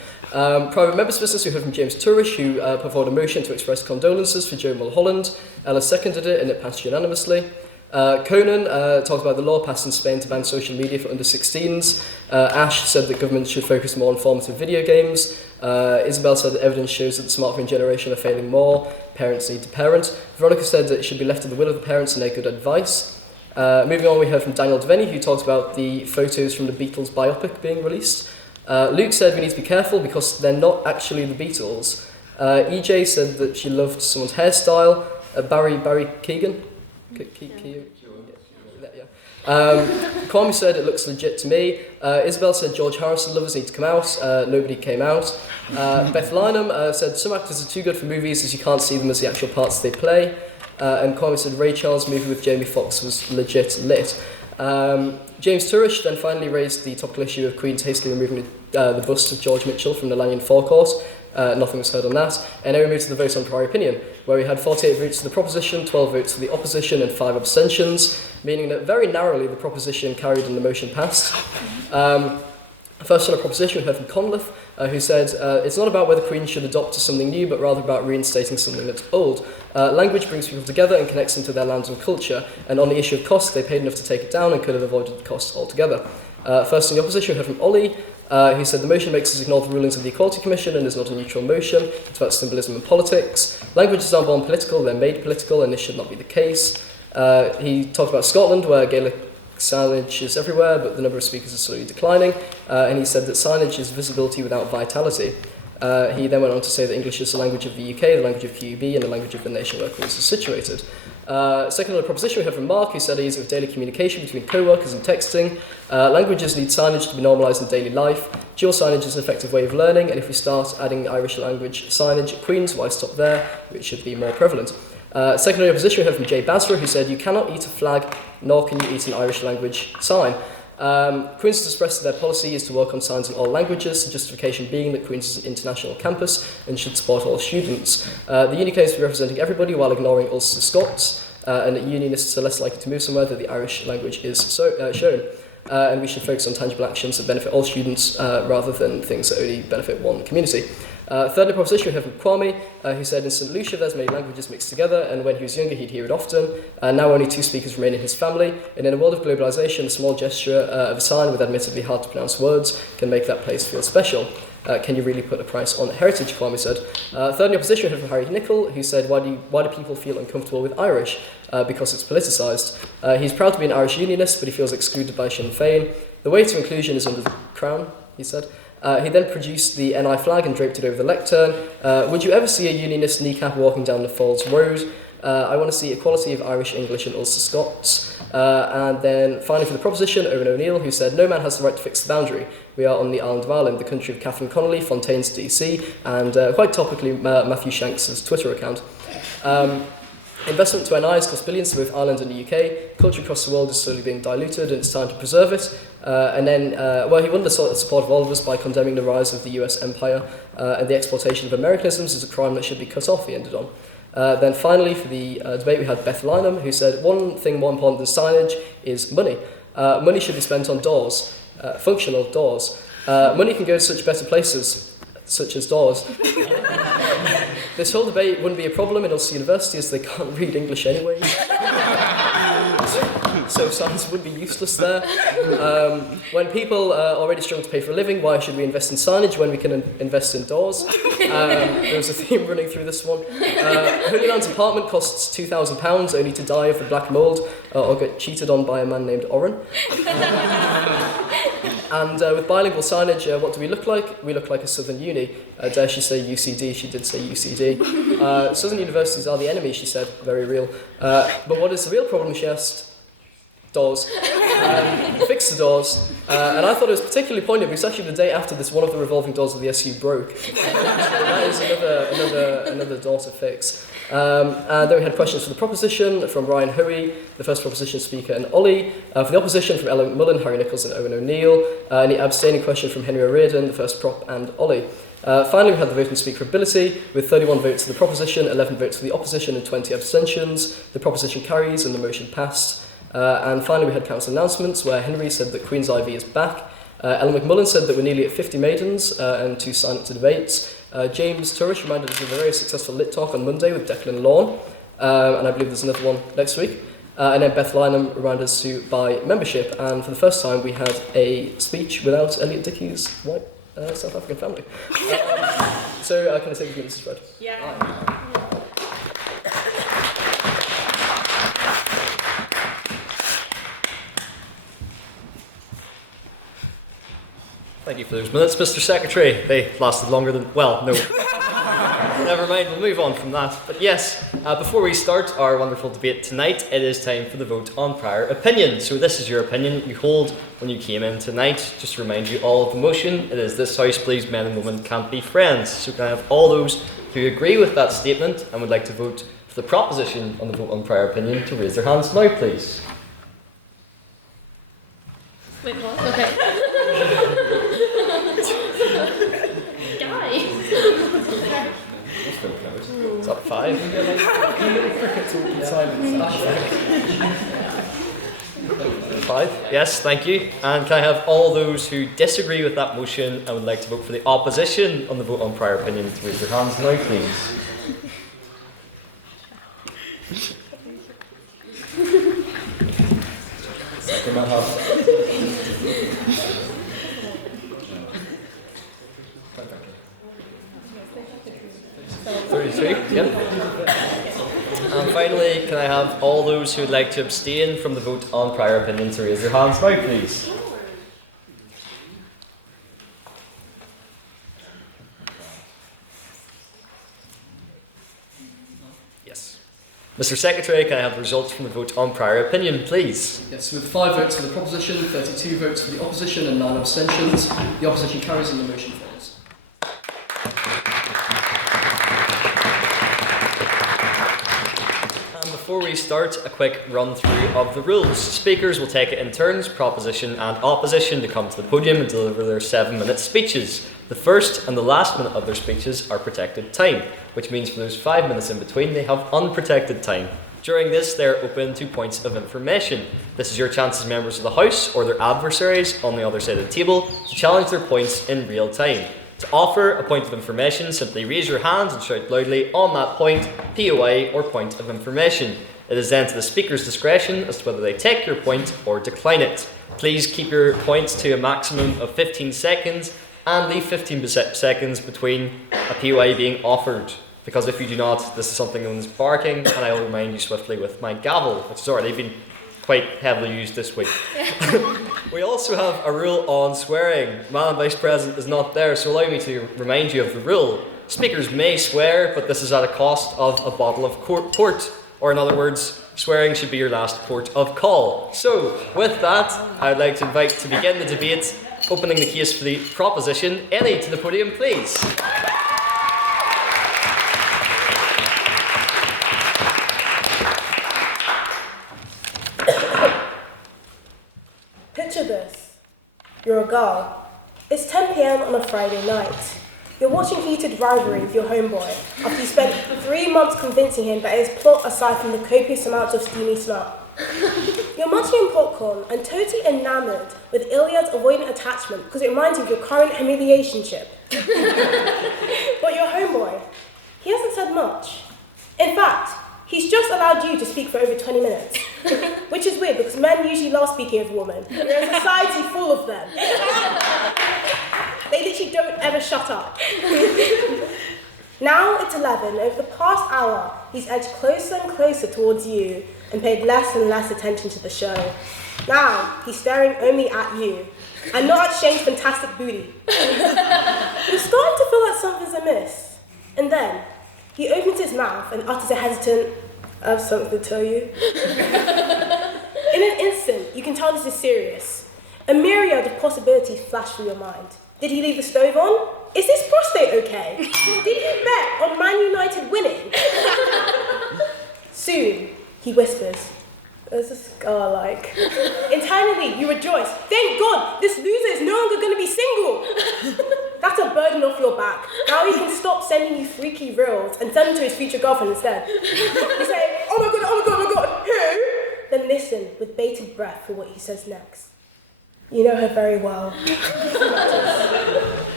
Private members' business, we heard from James Turish, who put forward a motion to express condolences for Joe Mulholland. Ella seconded it, and it passed unanimously. Conan talked about the law passed in Spain to ban social media for under 16s. Ash said that government should focus more on formative video games. Isabel said that evidence shows that the smartphone generation are failing more. Parents need to parent. Veronica said that it should be left to the will of the parents and their good advice. Moving on, we heard from Daniel Devaney, who talked about the photos from the Beatles biopic being released. Luke said we need to be careful because they're not actually the Beatles. EJ said that she loved someone's hairstyle. Barry Keegan. Kwame said it looks legit to me. Isabel said George Harrison lovers need to come out. Nobody came out. Beth Lynham said some actors are too good for movies as you can't see them as the actual parts they play. And Kwame said Ray Charles' movie with Jamie Foxx was legit lit. James Turish then finally raised the topical issue of Queen's hastily removing the bust of George Mitchell from the Lanyon forecourt. Nothing was heard on that. And then we moved to the vote on prior opinion, where we had 48 votes for the proposition, 12 votes for the opposition, and 5 abstentions, meaning that very narrowly the proposition carried and the motion passed. First on a proposition, we heard from Conliffe, who said, it's not about whether Queen should adopt something new, but rather about reinstating something that's old. Language brings people together and connects them to their lands and culture, and on the issue of cost, they paid enough to take it down and could have avoided the costs altogether. First in the opposition, we heard from Ollie, who said the motion makes us ignore the rulings of the Equality Commission and is not a neutral motion. It's about symbolism and politics. Languages aren't born political, they're made political, and this should not be the case. He talked about Scotland, where Gaelic signage is everywhere, but the number of speakers is slowly declining. And he said that signage is visibility without vitality. He then went on to say that English is the language of the UK, the language of QUB, and the language of the nation where Queen's is situated. Second on the proposition, we heard from Mark, who said he uses it with daily communication between co-workers and texting. Languages need signage to be normalised in daily life. Dual signage is an effective way of learning, and if we start adding Irish language signage at Queen's, why stop there? It should be more prevalent. Second on the opposition, we heard from Jay Basra, who said, you cannot eat a flag, nor can you eat an Irish language sign. Queen's has expressed that their policy is to work on science in all languages, the justification being that Queen's is an international campus and should support all students. The uni claims to be representing everybody while ignoring Ulster Scots, and that unionists are less likely to move somewhere that the Irish language is shown. And we should focus on tangible actions that benefit all students rather than things that only benefit one community. Thirdly, proposition we have from Kwame, who said in St. Lucia there's many languages mixed together, and when he was younger he'd hear it often. Now only 2 speakers remain in his family, and in a world of globalisation, a small gesture of a sign with admittedly hard to pronounce words can make that place feel special. Can you really put a price on heritage, Kwame said. Thirdly, opposition we have from Harry Nicol, who said, why do people feel uncomfortable with Irish? Because it's politicised. He's proud to be an Irish unionist, but he feels excluded by Sinn Féin. The way to inclusion is under the crown, he said. He then produced the NI flag and draped it over the lectern. Would you ever see a unionist kneecap walking down the Falls Road? I want to see equality of Irish, English and Ulster Scots. And then finally for the proposition, Owen O'Neill, who said, no man has the right to fix the boundary. We are on the island of Ireland, the country of Catherine Connolly, Fontaine's DC, and quite topically Matthew Shanks' Twitter account. Investment to NIs cost billions to both Ireland and the UK. Culture across the world is slowly being diluted and it's time to preserve it. And then, he won the support of all of us by condemning the rise of the US empire and the exploitation of Americanisms is a crime that should be cut off, he ended on. Then finally, for the debate, we had Beth Lynham, who said, one thing more important than signage is money. Money should be spent on doors, functional doors. Money can go to such better places, such as doors. This whole debate wouldn't be a problem in Ulster University as they can't read English anyway. So science would be useless there. When people already struggle to pay for a living, why should we invest in signage when we can invest in doors? There was a theme running through this one. Holy Land's apartment costs £2,000 only to die of the black mould or get cheated on by a man named Oren. And with bilingual signage, what do we look like? We look like a Southern uni. Dare she say UCD? She did say UCD. Southern universities are the enemy, she said. Very real. But what is the real problem, she asked? Doors. Fix the doors. And I thought it was particularly poignant because actually the day after this, one of the revolving doors of the SU broke. So that is another door to fix. And then we had questions for the proposition from Ryan Hoey, the first proposition speaker, and Ollie. For the opposition from Ellen McMullen, Harry Nichols and Owen O'Neill. And the abstaining question from Henry O'Riordan, the first prop, and Ollie. Finally, we had the vote on speakerability, with 31 votes for the proposition, 11 votes for the opposition, and 20 abstentions. The proposition carries and the motion passed. And finally, we had council announcements, where Henry said that Queen's Ivy is back. Ellen McMullen said that we're nearly at 50 maidens and 2 sign up to debates. James Turish reminded us of a very successful lit talk on Monday with Declan Lawn, and I believe there's another one next week. And then Beth Lynham reminded us to buy membership, and for the first time we had a speech without Elliot Dickey's white South African family. So can I take the minutes to read? Yeah. Thank you for those minutes, Mr. Secretary. They lasted longer than... Well, no. Never mind, we'll move on from that. But yes, before we start our wonderful debate tonight, it is time for the vote on prior opinion. So this is your opinion you hold when you came in tonight. Just to remind you all of the motion, it is this house believes men and women can't be friends. So can I have all those who agree with that statement and would like to vote for the proposition on the vote on prior opinion to raise their hands now, please. Wait, what? Okay. Guys. It's up 5. Five. Yes, thank you. And can I have all those who disagree with that motion and would like to vote for the opposition on the vote on prior opinion to raise their hands now, please? Second man half. 32, yep. And finally, can I have all those who would like to abstain from the vote on prior opinion to raise their hands now, please? Yes. Mr. Secretary, can I have the results from the vote on prior opinion, please? Yes, with 5 votes for the proposition, 32 votes for the opposition and 9 abstentions, the opposition carries and the motion fails. before we start, a quick run through of the rules. Speakers will take it in turns, proposition and opposition, to come to the podium and deliver their 7-minute speeches. The first and the last minute of their speeches are protected time, which means for those 5 minutes in between they have unprotected time. During this, they're open to points of information. This is your chance as members of the House or their adversaries on the other side of the table to challenge their points in real time. To offer a point of information, simply raise your hand and shout loudly on that point, POI or point of information. It is then to the speaker's discretion as to whether they take your point or decline it. Please keep your points to a maximum of 15 seconds and leave 15 seconds between a POI being offered. Because if you do not, this is something known as barking, and I will remind you swiftly with my gavel, which has already been quite heavily used this week. We also have a rule on swearing. Madam Vice President is not there, so allow me to remind you of the rule. Speakers may swear, but this is at a cost of a bottle of port. Or in other words, swearing should be your last port of call. So, with that, I'd like to invite to begin the debate, opening the case for the proposition, Ellie to the podium, please. Picture this. You're a girl. It's 10 p.m. on a Friday night. You're watching heated rivalry with your homeboy after you spent 3 months convincing him that his plot aside from the copious amounts of steamy snot. You're munching on popcorn and totally enamoured with Iliad's avoidant attachment because it reminds you of your current humiliationship. But your homeboy, he hasn't said much. In fact, he's just allowed you to speak for over 20 minutes. Which is weird because men usually love speaking of women. We're in a society full of them. They literally don't ever shut up. Now it's 11. Over the past hour, he's edged closer and closer towards you and paid less and less attention to the show. Now he's staring only at you and not at Shane's fantastic booty. You're starting to feel like something's amiss. And then he opens his mouth and utters a hesitant, "I have something to tell you." In an instant, you can tell this is serious. A myriad of possibilities flash through your mind. Did he leave the stove on? Is his prostate okay? Did he bet on Man United winning? Soon, he whispers, "There's a scar like." Internally, you rejoice. Thank God, this loser is no longer going to be single. That's a burden off your back. Now he can stop sending you freaky reels and send them to his future girlfriend instead. You say, "Oh my God, oh my God, oh my God, who?" Then listen with bated breath for what he says next. You know her very well.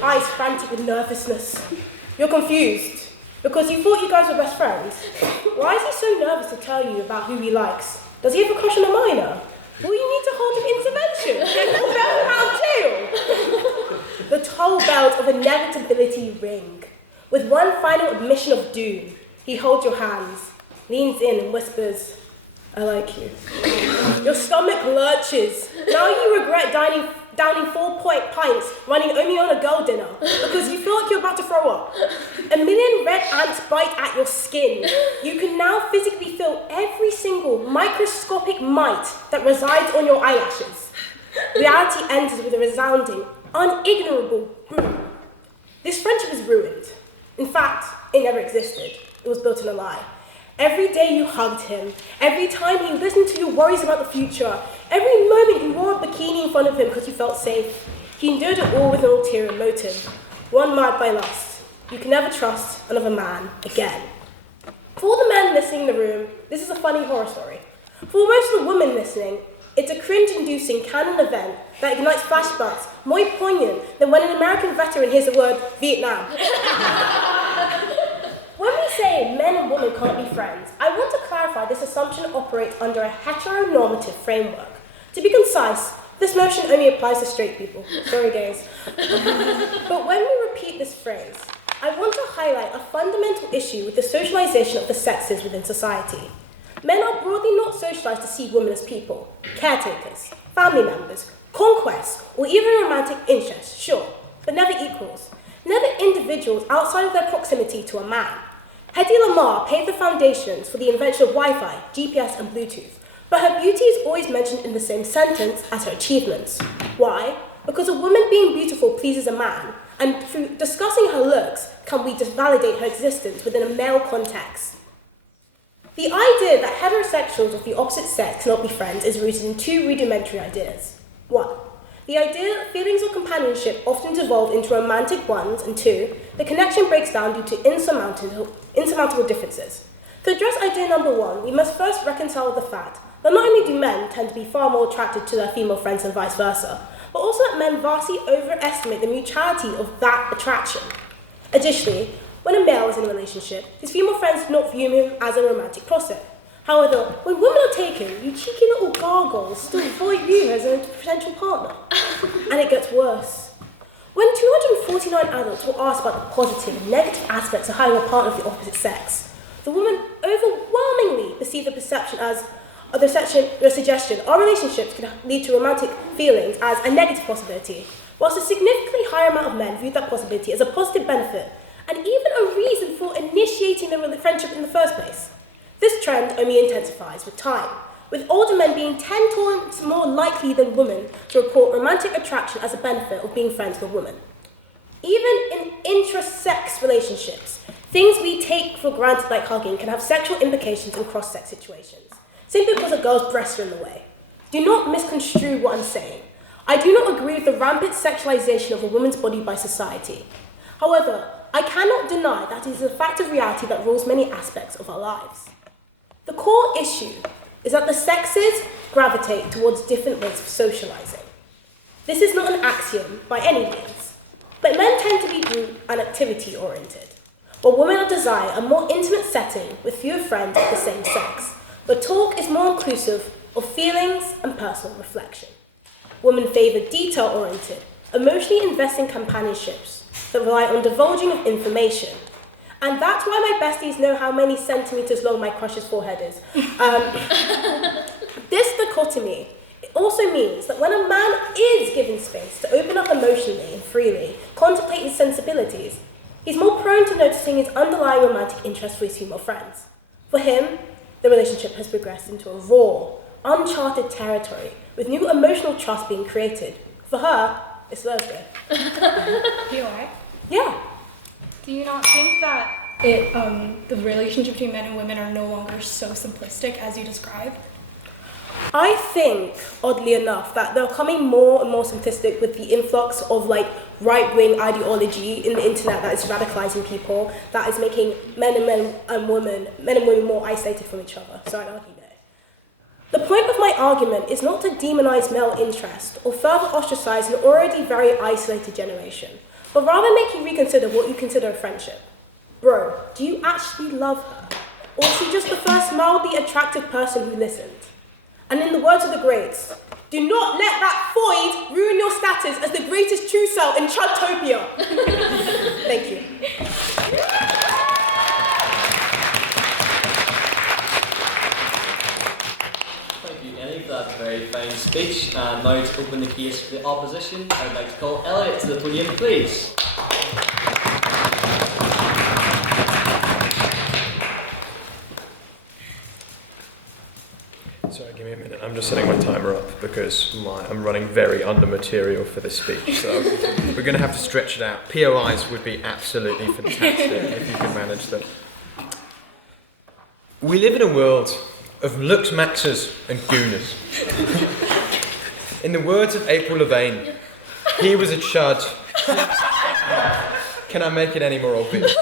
Eyes frantic with nervousness. You're confused because you thought you guys were best friends. Why is he so nervous to tell you about who he likes? Does he have a crush on a minor? Will you need to hold an intervention and pull him out of jail? The toll bells of inevitability ring. With one final admission of doom, he holds your hands, leans in and whispers, "I like you." Your stomach lurches. Now you regret downing 4 pints running only on a girl dinner because you feel like you're about to throw up. A million red ants bite at your skin. You can now physically feel every single microscopic mite that resides on your eyelashes. Reality enters with a resounding, unignorable boom. This friendship is ruined. In fact, it never existed. It was built on a lie. Every day you hugged him, every time he listened to your worries about the future, every moment you wore a bikini in front of him because you felt safe, he endured it all with an ulterior motive, one marked by lust. You can never trust another man again. For all the men listening in the room, this is a funny horror story. For most of the women listening, it's a cringe-inducing canon event that ignites flashbacks more poignant than when an American veteran hears the word Vietnam. When we say men and women can't be friends, I want to clarify this assumption operates under a heteronormative framework. To be concise, this notion only applies to straight people. Sorry, gays. But when we repeat this phrase, I want to highlight a fundamental issue with the socialization of the sexes within society. Men are broadly not socialized to see women as people, caretakers, family members, conquests, or even romantic interests, sure, but never equals. Never individuals outside of their proximity to a man. Hedy Lamarr paved the foundations for the invention of Wi-Fi, GPS, and Bluetooth, but her beauty is always mentioned in the same sentence as her achievements. Why? Because a woman being beautiful pleases a man, and through discussing her looks, can we validate her existence within a male context. The idea that heterosexuals of the opposite sex cannot be friends is rooted in two rudimentary ideas. 1. The idea that feelings of companionship often devolve into romantic ones, and 2. The connection breaks down due to insurmountable differences. To address idea number 1, we must first reconcile the fact that not only do men tend to be far more attracted to their female friends than vice versa, but also that men vastly overestimate the mutuality of that attraction. Additionally, when a male is in a relationship, his female friends do not view him as a romantic prospect. However, when women are taken, you cheeky little gargoyles still avoid you as a potential partner. And it gets worse. When 249 adults were asked about the positive and negative aspects of having a partner of the opposite sex, the women overwhelmingly perceived the perception as the suggestion our relationships can lead to romantic feelings as a negative possibility, whilst a significantly higher amount of men viewed that possibility as a positive benefit and even a reason for initiating the friendship in the first place. This trend only intensifies with time, with older men being 10 times more likely than women to report romantic attraction as a benefit of being friends with a woman. Even in intra-sex relationships, things we take for granted like hugging can have sexual implications in cross-sex situations, simply because a girl's breasts are in the way. Do not misconstrue what I'm saying. I do not agree with the rampant sexualization of a woman's body by society. However, I cannot deny that it is a fact of reality that rules many aspects of our lives. The core issue is that the sexes gravitate towards different ways of socializing. This is not an axiom by any means, but men tend to be group and activity oriented, while women desire a more intimate setting with fewer friends of the same sex, but talk is more inclusive of feelings and personal reflection. Women favour detail-oriented, emotionally investing companionships that rely on divulging of information. And that's why my besties know how many centimetres long my crush's forehead is. This dichotomy also means that when a man is given space to open up emotionally and freely, contemplate his sensibilities, he's more prone to noticing his underlying romantic interest for his female friends. For him, the relationship has progressed into a raw, uncharted territory, with new emotional trust being created. For her, it's Thursday. You alright? Yeah. Do you not think that the relationship between men and women are no longer so simplistic as you describe? I think, oddly enough, that they're becoming more and more simplistic with the influx of right-wing ideology in the internet that is radicalizing people, that is making men and women more isolated from each other. Sorry, I'll keep it. The point of my argument is not to demonize male interest or further ostracize an already very isolated generation, but rather make you reconsider what you consider a friendship. Bro, do you actually love her? Or is she just the first mildly attractive person who listened? And in the words of the greats, do not let that void ruin your status as the greatest true self in Chudtopia. Thank you. Thank you, Ellie, for that very fine speech. And now to open the case for the opposition, I would like to call Elliot to the podium, please. Sorry, give me a minute. I'm just setting my timer up because I'm running very under material for this speech, so we're going to have to stretch it out. POIs would be absolutely fantastic if you could manage them. We live in a world of Lux Maxes and Gooners. In the words of April Levain, he was a chud. Can I make it any more obvious?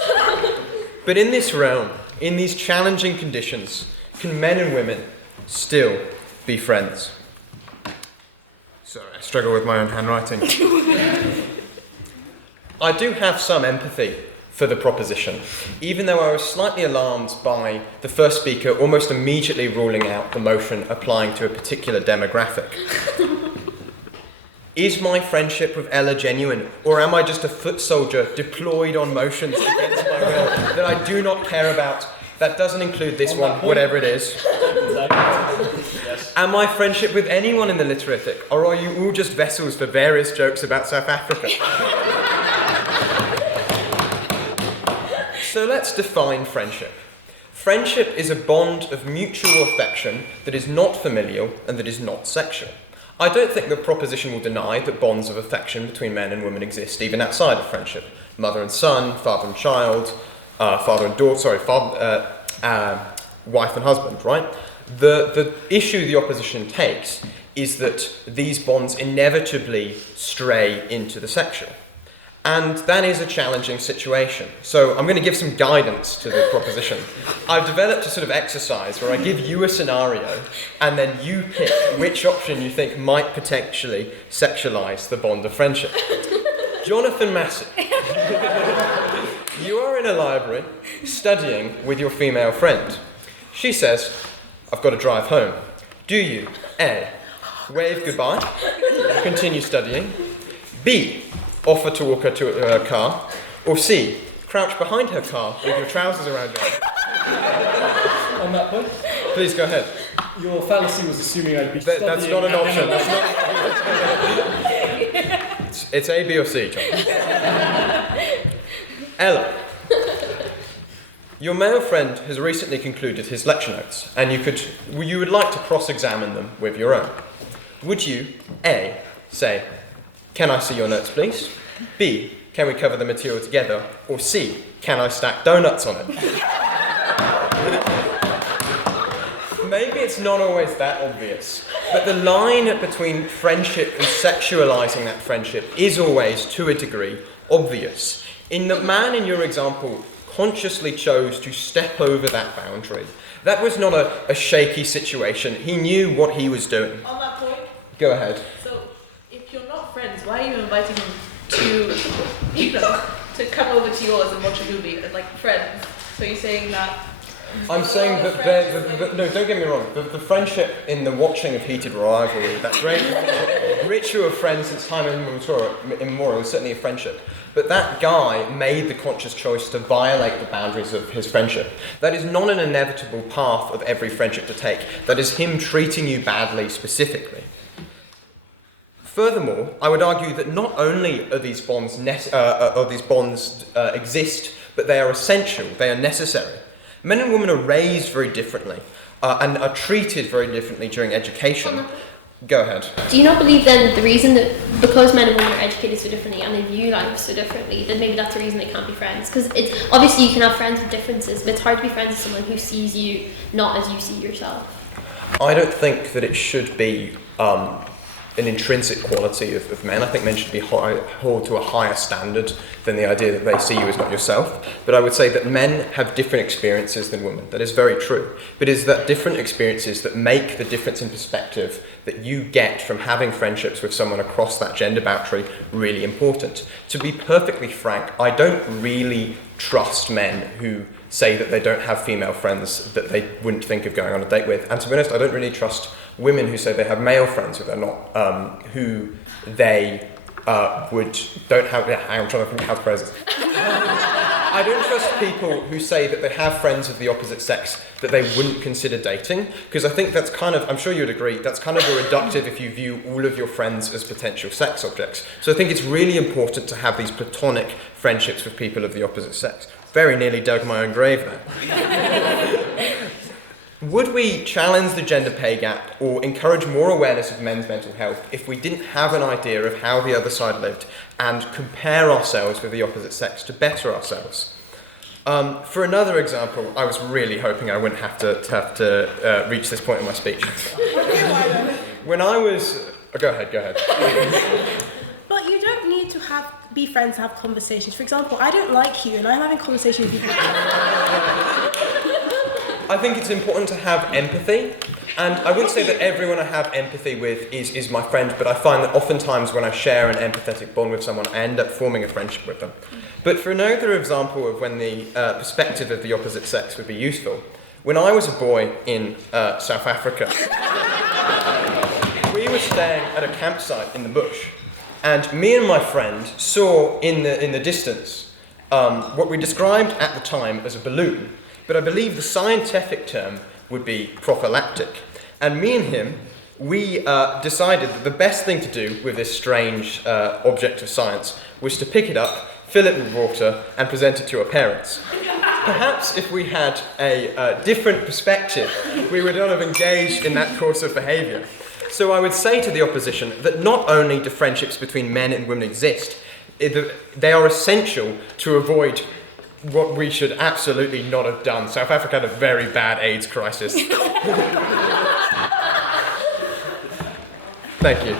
But in this realm, in these challenging conditions, can men and women still be friends? Sorry, I struggle with my own handwriting. I do have some empathy for the proposition, even though I was slightly alarmed by the first speaker almost immediately ruling out the motion applying to a particular demographic. Is my friendship with Ella genuine, or am I just a foot soldier deployed on motions against my will that I do not care about? That doesn't include this one, whatever it is. Yes. Am I friendship with anyone in the literatic, or are you all just vessels for various jokes about South Africa? So let's define friendship. Friendship is a bond of mutual affection that is not familial and that is not sexual. I don't think the proposition will deny that bonds of affection between men and women exist even outside of friendship. Mother and son, father and child, father and daughter, wife and husband, right? The issue the opposition takes is that these bonds inevitably stray into the sexual. And that is a challenging situation. So I'm going to give some guidance to the proposition. I've developed a sort of exercise where I give you a scenario and then you pick which option you think might potentially sexualize the bond of friendship. Jonathan Massey, you are in a library studying with your female friend. She says, I've got to drive home. Do you, A, wave goodbye, continue studying, B, offer to walk her to her car, or C, crouch behind her car with your trousers around your head? On that point, please go ahead. Your fallacy was assuming I'd be studying. That's not an option. That's not. It's A, B, or C, John. Ella, your male friend has recently concluded his lecture notes, and you would like to cross-examine them with your own. Would you, A, say, can I see your notes, please? B, can we cover the material together? Or C, can I stack donuts on it? Maybe it's not always that obvious, but the line between friendship and sexualizing that friendship is always, to a degree, obvious. In the man in your example consciously chose to step over that boundary. That was not a shaky situation. He knew what he was doing. On that point, Go ahead. so if you're not friends, why are you inviting him to, to come over to yours and watch a movie like friends? So you're saying that? I'm saying that no, don't get me wrong. The friendship in the watching of heated rivalry, that great ritual of friends since time immemorial, is certainly a friendship. But that guy made the conscious choice to violate the boundaries of his friendship. That is not an inevitable path of every friendship to take. That is him treating you badly specifically. Furthermore, I would argue that not only are these bonds exist, but they are essential. They are necessary. Men and women are raised very differently and are treated very differently during education. Go ahead. Do you not believe then the reason that because men and women are educated so differently and they view life so differently, that maybe that's the reason they can't be friends? Because it's obviously you can have friends with differences, but it's hard to be friends with someone who sees you not as you see yourself. I don't think that it should be an intrinsic quality of men. I think men should be held to a higher standard than the idea that they see you as not yourself. But I would say that men have different experiences than women. That is very true. But it is that different experiences that make the difference in perspective that you get from having friendships with someone across that gender boundary really important. To be perfectly frank, I don't really trust men who say that they don't have female friends that they wouldn't think of going on a date with. And to be honest, I don't really trust women who say they have male friends who they're not, who they don't have. I'm trying to think how to phrase it. I don't trust people who say that they have friends of the opposite sex that they wouldn't consider dating, because I think that's kind of, I'm sure you'd agree, that's kind of a reductive if you view all of your friends as potential sex objects. So I think it's really important to have these platonic friendships with people of the opposite sex. Very nearly dug my own grave there. Would we challenge the gender pay gap or encourage more awareness of men's mental health if we didn't have an idea of how the other side lived and compare ourselves with the opposite sex to better ourselves? For another example, I was really hoping I wouldn't have to reach this point in my speech. When I was... Oh, go ahead. But you don't need to be friends to have conversations. For example, I don't like you and I'm having conversations with you. I think it's important to have empathy, and I wouldn't say that everyone I have empathy with is my friend, but I find that oftentimes when I share an empathetic bond with someone, I end up forming a friendship with them. But for another example of when the perspective of the opposite sex would be useful, when I was a boy in South Africa, we were staying at a campsite in the bush, and me and my friend saw in the distance what we described at the time as a balloon. But I believe the scientific term would be prophylactic. And me and him, we decided that the best thing to do with this strange object of science was to pick it up, fill it with water, and present it to our parents. Perhaps if we had a different perspective, we would not have engaged in that course of behaviour. So I would say to the opposition that not only do friendships between men and women exist, they are essential to avoid what we should absolutely not have done. South Africa had a very bad AIDS crisis. Thank you.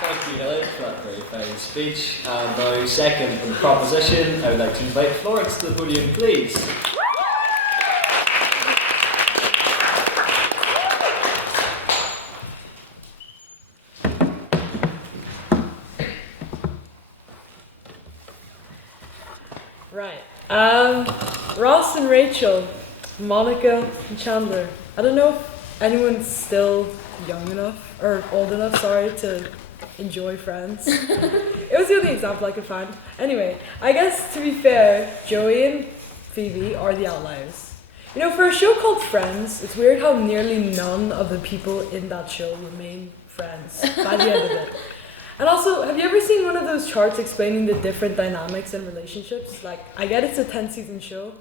Thank you, Helen, for that very fine speech. And now, second on the proposition, I would like to invite Florence to the podium, please. Right. Ross and Rachel, Monica and Chandler. I don't know if anyone's still young enough, or old enough, sorry, to enjoy Friends. It was the only example I could find. Anyway, I guess to be fair, Joey and Phoebe are the outliers. You know, for a show called Friends, it's weird how nearly none of the people in that show remain friends by the end of it. And also, have you ever seen one of those charts explaining the different dynamics and relationships? Like, I get it's a 10-season show,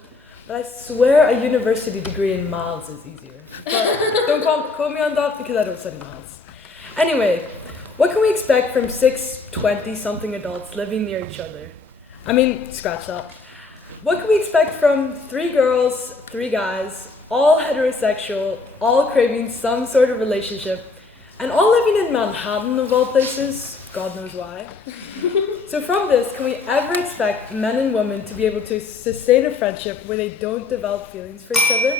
but I swear a university degree in maths is easier. But don't quote me on that because I don't study maths. Anyway, what can we expect from 6 20-something adults living near each other? I mean, scratch that. What can we expect from 3 girls, 3 guys, all heterosexual, all craving some sort of relationship, and all living in Manhattan of all places? God knows why. So from this, can we ever expect men and women to be able to sustain a friendship where they don't develop feelings for each other?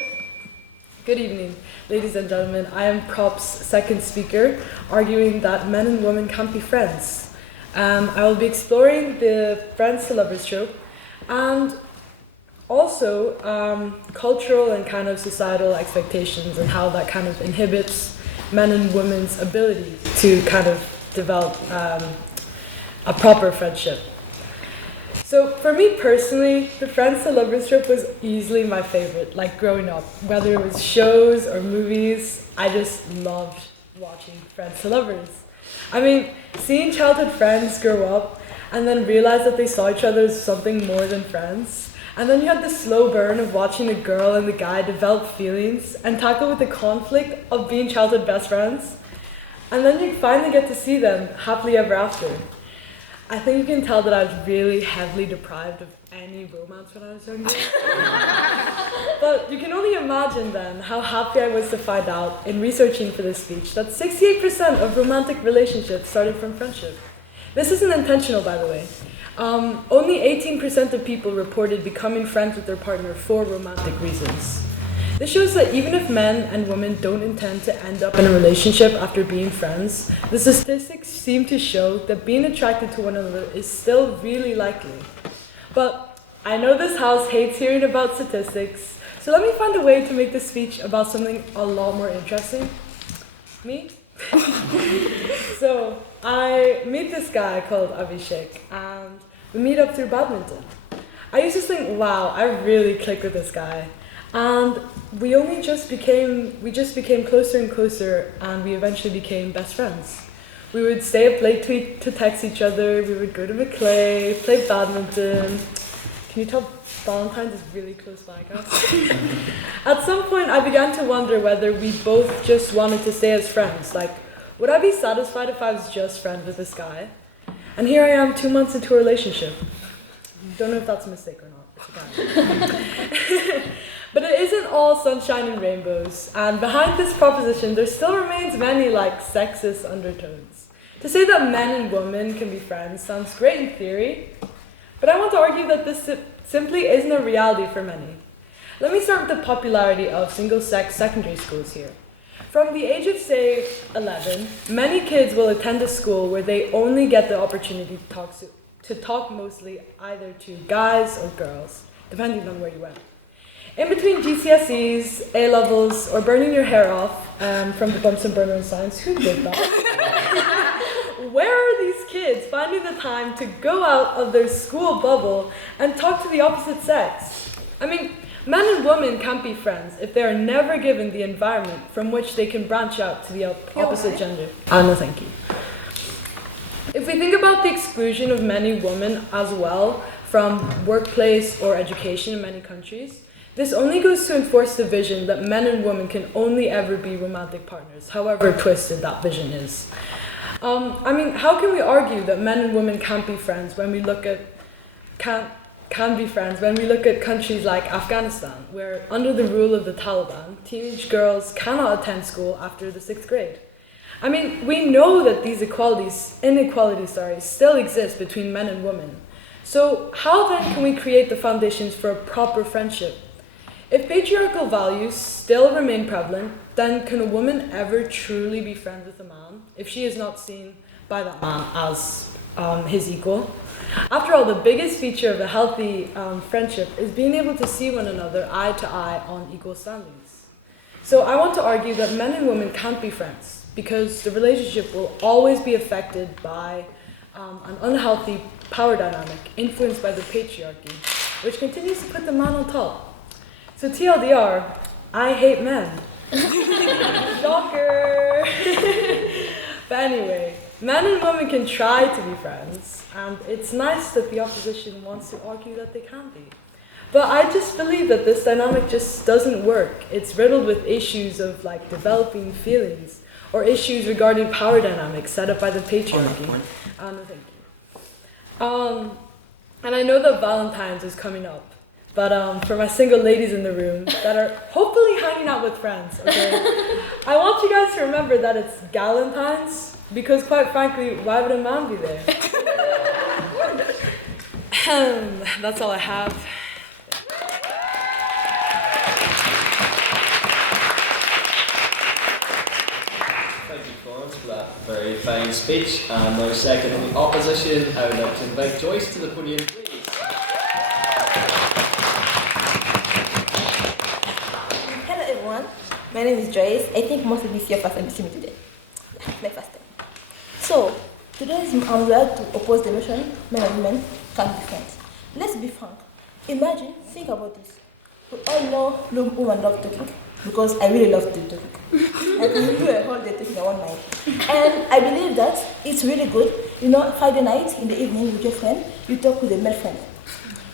Good evening, ladies and gentlemen. I am Prop's second speaker, arguing that men and women can't be friends. I will be exploring the friends to lovers trope, and also cultural and kind of societal expectations and how that kind of inhibits men and women's ability to kind of develop a proper friendship. So for me personally, the Friends to Lovers trip was easily my favorite, like growing up. Whether it was shows or movies, I just loved watching Friends to Lovers. I mean, seeing childhood friends grow up and then realize that they saw each other as something more than friends. And then you had the slow burn of watching the girl and the guy develop feelings and tackle with the conflict of being childhood best friends. And then you finally get to see them happily ever after. I think you can tell that I was really heavily deprived of any romance when I was younger. But you can only imagine then how happy I was to find out in researching for this speech that 68% of romantic relationships started from friendship. This isn't intentional, by the way. Only 18% of people reported becoming friends with their partner for romantic reasons. This shows that even if men and women don't intend to end up in a relationship after being friends, the statistics seem to show that being attracted to one another is still really likely. But I know this house hates hearing about statistics, so let me find a way to make this speech about something a lot more interesting. Me? So I meet this guy called Abhishek, and we meet up through badminton. I used to think, wow, I really click with this guy. And we just became closer and closer, and we eventually became best friends. We would stay up late to text each other, we would go to McClay, play badminton. Can you tell Valentine's is really close by, guys? At some point, I began to wonder whether we both just wanted to stay as friends. Like, would I be satisfied if I was just friends with this guy? And here I am 2 months into a relationship. Don't know if that's a mistake or not. It's a guy. But it isn't all sunshine and rainbows, and behind this proposition there still remains many like sexist undertones. To say that men and women can be friends sounds great in theory, but I want to argue that this simply isn't a reality for many. Let me start with the popularity of single-sex secondary schools here. From the age of, say, 11, many kids will attend a school where they only get the opportunity to talk mostly either to guys or girls, depending on where you went. In between GCSEs, A-levels, or burning your hair off from the Bunsen burner in science, who did that? Where are these kids finding the time to go out of their school bubble and talk to the opposite sex? I mean, men and women can't be friends if they are never given the environment from which they can branch out to the opposite gender. No, thank you. If we think about the exclusion of many women as well from workplace or education in many countries, this only goes to enforce the vision that men and women can only ever be romantic partners, however twisted that vision is. I mean, how can we argue that men and women can't be friends when we look at can be friends when we look at countries like Afghanistan, where under the rule of the Taliban, teenage girls cannot attend school after the 6th grade? I mean, we know that these inequalities, still exist between men and women. So how then can we create the foundations for a proper friendship? If patriarchal values still remain prevalent, then can a woman ever truly be friends with a man if she is not seen by that man as his equal? After all, the biggest feature of a healthy friendship is being able to see one another eye to eye on equal standings. So I want to argue that men and women can't be friends because the relationship will always be affected by an unhealthy power dynamic influenced by the patriarchy, which continues to put the man on top. So TLDR, I hate men. Shocker! But anyway, men and women can try to be friends, and it's nice that the opposition wants to argue that they can be. But I just believe that this dynamic just doesn't work. It's riddled with issues of like developing feelings, or issues regarding power dynamics set up by the patriarchy. Thank you. And I know that Valentine's is coming up. But for my single ladies in the room that are hopefully hanging out with friends, okay, I want you guys to remember that it's Galentine's, because quite frankly, why would a man be there? That's all I have. Thank you, Florence, for that very fine speech. And now second in the opposition, I would like to invite Joyce to the podium, please. My name is Joyce. I think most of you see your first time see me today. Yeah, my first time. So, today I'm here to oppose the notion men and women can't be friends. Let's be frank. Imagine, think about this. We all know women love talking because I really love to talk. I can do a whole day talking in one night. And I believe that it's really good. You know, Friday night in the evening with your friend, you talk with a male friend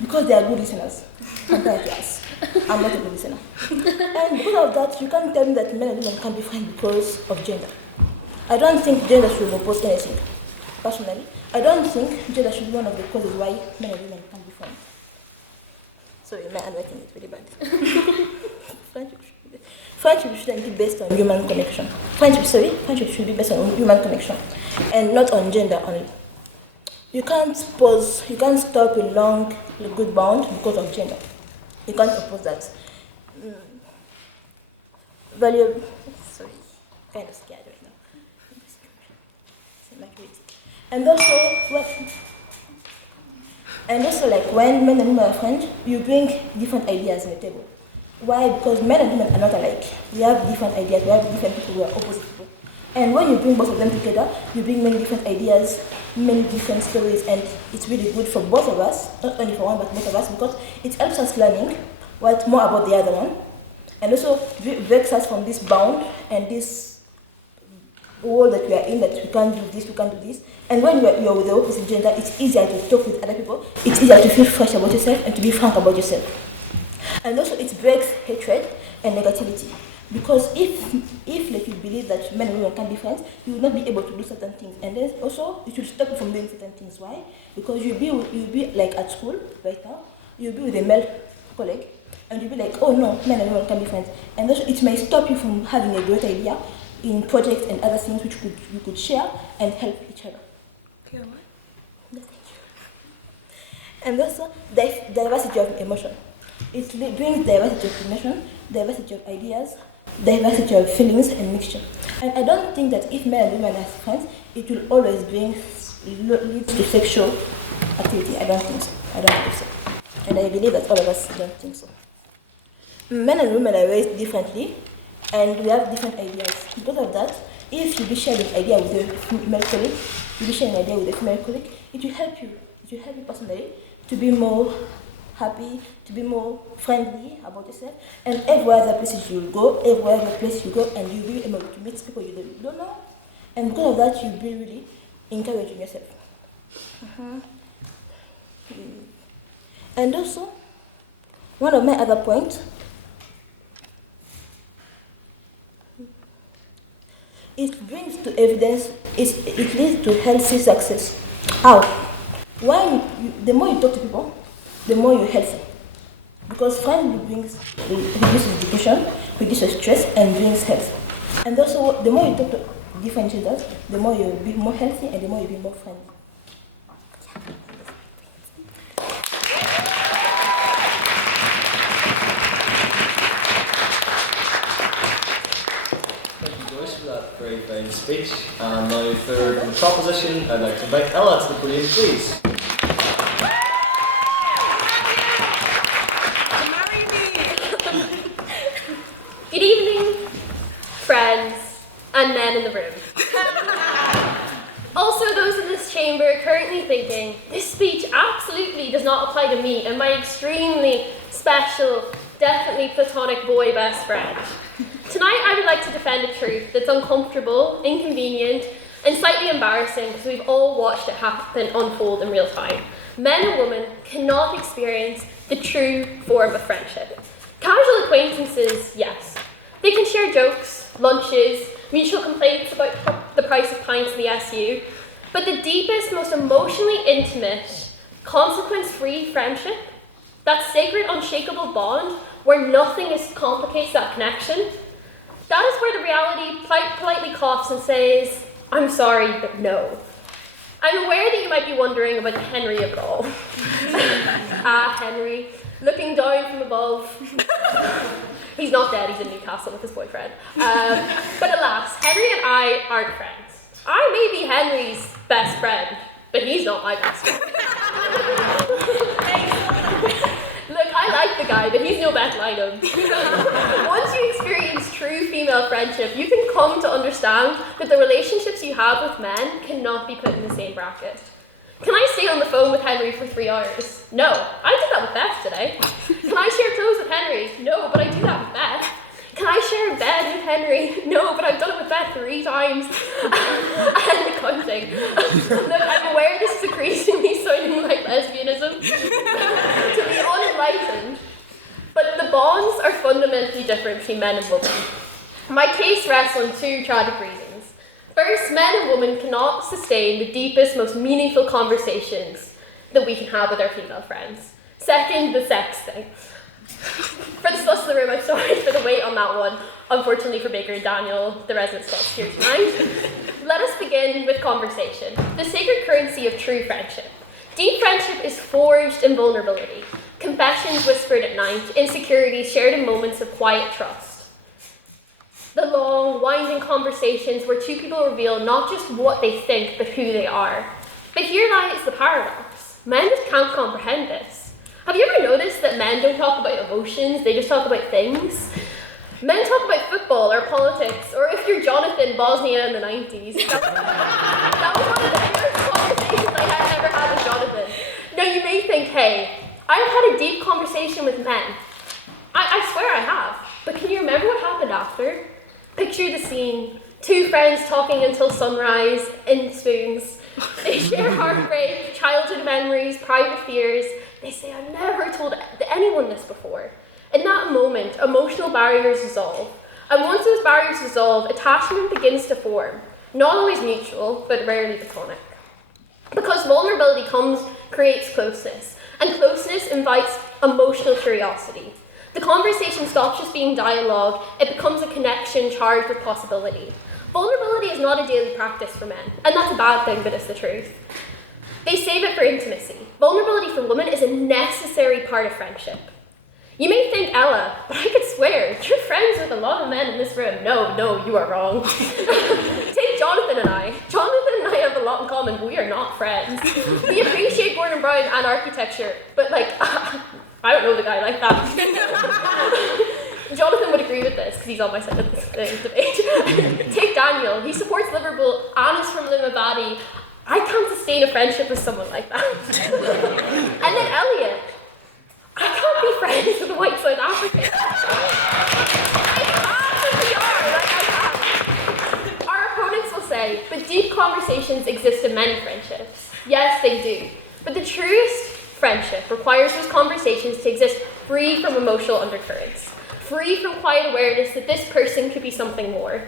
because they are good listeners compared to us. I'm not a good listener. And because of that, you can't tell me that men and women can't be friends because of gender. I don't think gender should oppose anything. Personally, I don't think gender should be one of the causes why men and women can't be friends. Sorry, my handwriting is really bad. Friendship shouldn't be based on human connection. Friendship should be based on human connection and not on gender only. You can't stop a long, good bond because of gender. You can't oppose that. Kind of scared right now. And also, like when men and women are friends, you bring different ideas on the table. Why? Because men and women are not alike. We have different ideas. We have different people. We are opposite people. And when you bring both of them together, you bring many different ideas, many different stories, and it's really good for both of us, not only for one, but both of us, because it helps us learning what more about the other one, and also breaks us from this bound and this world that we are in, that we can't do this, we can't do this. And when you're with the opposite gender, it's easier to talk with other people, it's easier to feel fresh about yourself and to be frank about yourself. And also it breaks hatred and negativity. Because if like you believe that men and women can be friends, you will not be able to do certain things, and then also it will stop you from doing certain things. Why? Because you'll be like at school right now, you'll be with a male colleague, and you'll be like, oh no, men and women can be friends, and also it may stop you from having a great idea in projects and other things which you could share and help each other. Okay, what? No, thank you. And also diversity of emotion. It brings diversity of emotion, diversity of ideas, diversity of feelings and mixture. And I don't think that if men and women are friends, it will always lead to sexual activity. I don't think so. And I believe that all of us don't think so. Men and women are raised differently, and we have different ideas. Because of that, if you be sharing an idea with a male colleague, you be sharing an idea with a female colleague, it will help you. It will help you personally to be more happy, to be more friendly about yourself, and everywhere other places you will go, everywhere other place you go, and you'll be able to meet people you don't know, and because of that, you'll be really encouraging yourself. And also, one of my other points it brings to evidence, it leads to healthy success. How? The more you talk to people, the more you're healthy. Because friendly reduces depression, reduces stress, and brings health. And also, the more you talk to different genders, the more you'll be more healthy and the more you'll be more friendly. For that very fine speech. And now for the proposition, I'd like to invite Ella to the podium, please. Good evening, friends and men in the room. Also those in this chamber currently thinking, this speech absolutely does not apply to me and my extremely special, definitely platonic boy best friend. Tonight I would like to defend a truth that's uncomfortable, inconvenient, and slightly embarrassing because we've all watched it happen unfold in real time. Men and women cannot experience the true form of friendship. Casual acquaintances, yes. They can share jokes, lunches, mutual complaints about the price of pints in the SU, but the deepest, most emotionally intimate, consequence-free friendship, that sacred, unshakable bond where nothing complicates that connection, that is where the reality politely coughs and says, I'm sorry, but no. I'm aware that you might be wondering about Henry of it all. Henry, looking down from above. He's not dead, he's in Newcastle with his boyfriend. But alas, Henry and I aren't friends. I may be Henry's best friend, but he's not my best friend. Look, I like the guy, but he's no Beth Lynham. Once you experience true female friendship, you can come to understand that the relationships you have with men cannot be put in the same bracket. Can I stay on the phone with Henry for 3 hours? No, I did that with Beth today. Can I share clothes with Henry? No, but I do that with Beth. Can I share a bed with Henry? No, but I've done it with Beth 3 times. And counting. Look, I'm aware this is increasingly sounding like lesbianism. To be unenlightened. But the bonds are fundamentally different between men and women. My case rests on 2 tragic reasons. First, men and women cannot sustain the deepest, most meaningful conversations that we can have with our female friends. Second, the sex thing. For the sluts in the room, I'm sorry for the wait on that one. Unfortunately for Baker and Daniel, the resident sluts here tonight. Let us begin with conversation, the sacred currency of true friendship. Deep friendship is forged in vulnerability, confessions whispered at night, insecurities shared in moments of quiet trust. The long, winding conversations where 2 people reveal not just what they think, but who they are. But here lies the paradox. Men just can't comprehend this. Have you ever noticed that men don't talk about emotions, they just talk about things? Men talk about football or politics, or if you're Jonathan, Bosnia in the 90s. That was one of the first conversations I had ever had with Jonathan. Now you may think, hey, I've had a deep conversation with men. I swear I have. But can you remember what happened after? Picture the scene. 2 friends talking until sunrise in spoons. They share heartbreak, childhood memories, private fears. They say, I've never told anyone this before. In that moment, emotional barriers dissolve. And once those barriers dissolve, attachment begins to form. Not always mutual, but rarely platonic. Because vulnerability creates closeness. And closeness invites emotional curiosity. The conversation stops just being dialogue, it becomes a connection charged with possibility. Vulnerability is not a daily practice for men, and that's a bad thing, but it's the truth. They save it for intimacy. Vulnerability for women is a necessary part of friendship. You may think, Ella, but I could swear, you're friends with a lot of men in this room. No, you are wrong. Take Jonathan and I. Jonathan and I have a lot in common, but we are not friends. We appreciate Gordon Brown and architecture, but I don't know the guy like that. Jonathan would agree with this because he's on my side of this debate. Take Daniel. He supports Liverpool and is from Limavady. I can't sustain a friendship with someone like that. And then Elliot. I can't be friends with a white South African. Our opponents will say, but deep conversations exist in many friendships. Yes, they do. But the truest friendship requires those conversations to exist free from emotional undercurrents, free from quiet awareness that this person could be something more.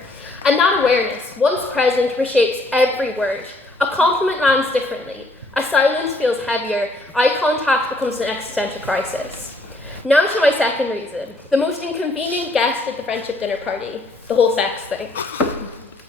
And that awareness, once present, reshapes every word. A compliment lands differently. A silence feels heavier. Eye contact becomes an existential crisis. Now to my second reason, the most inconvenient guest at the friendship dinner party, the whole sex thing.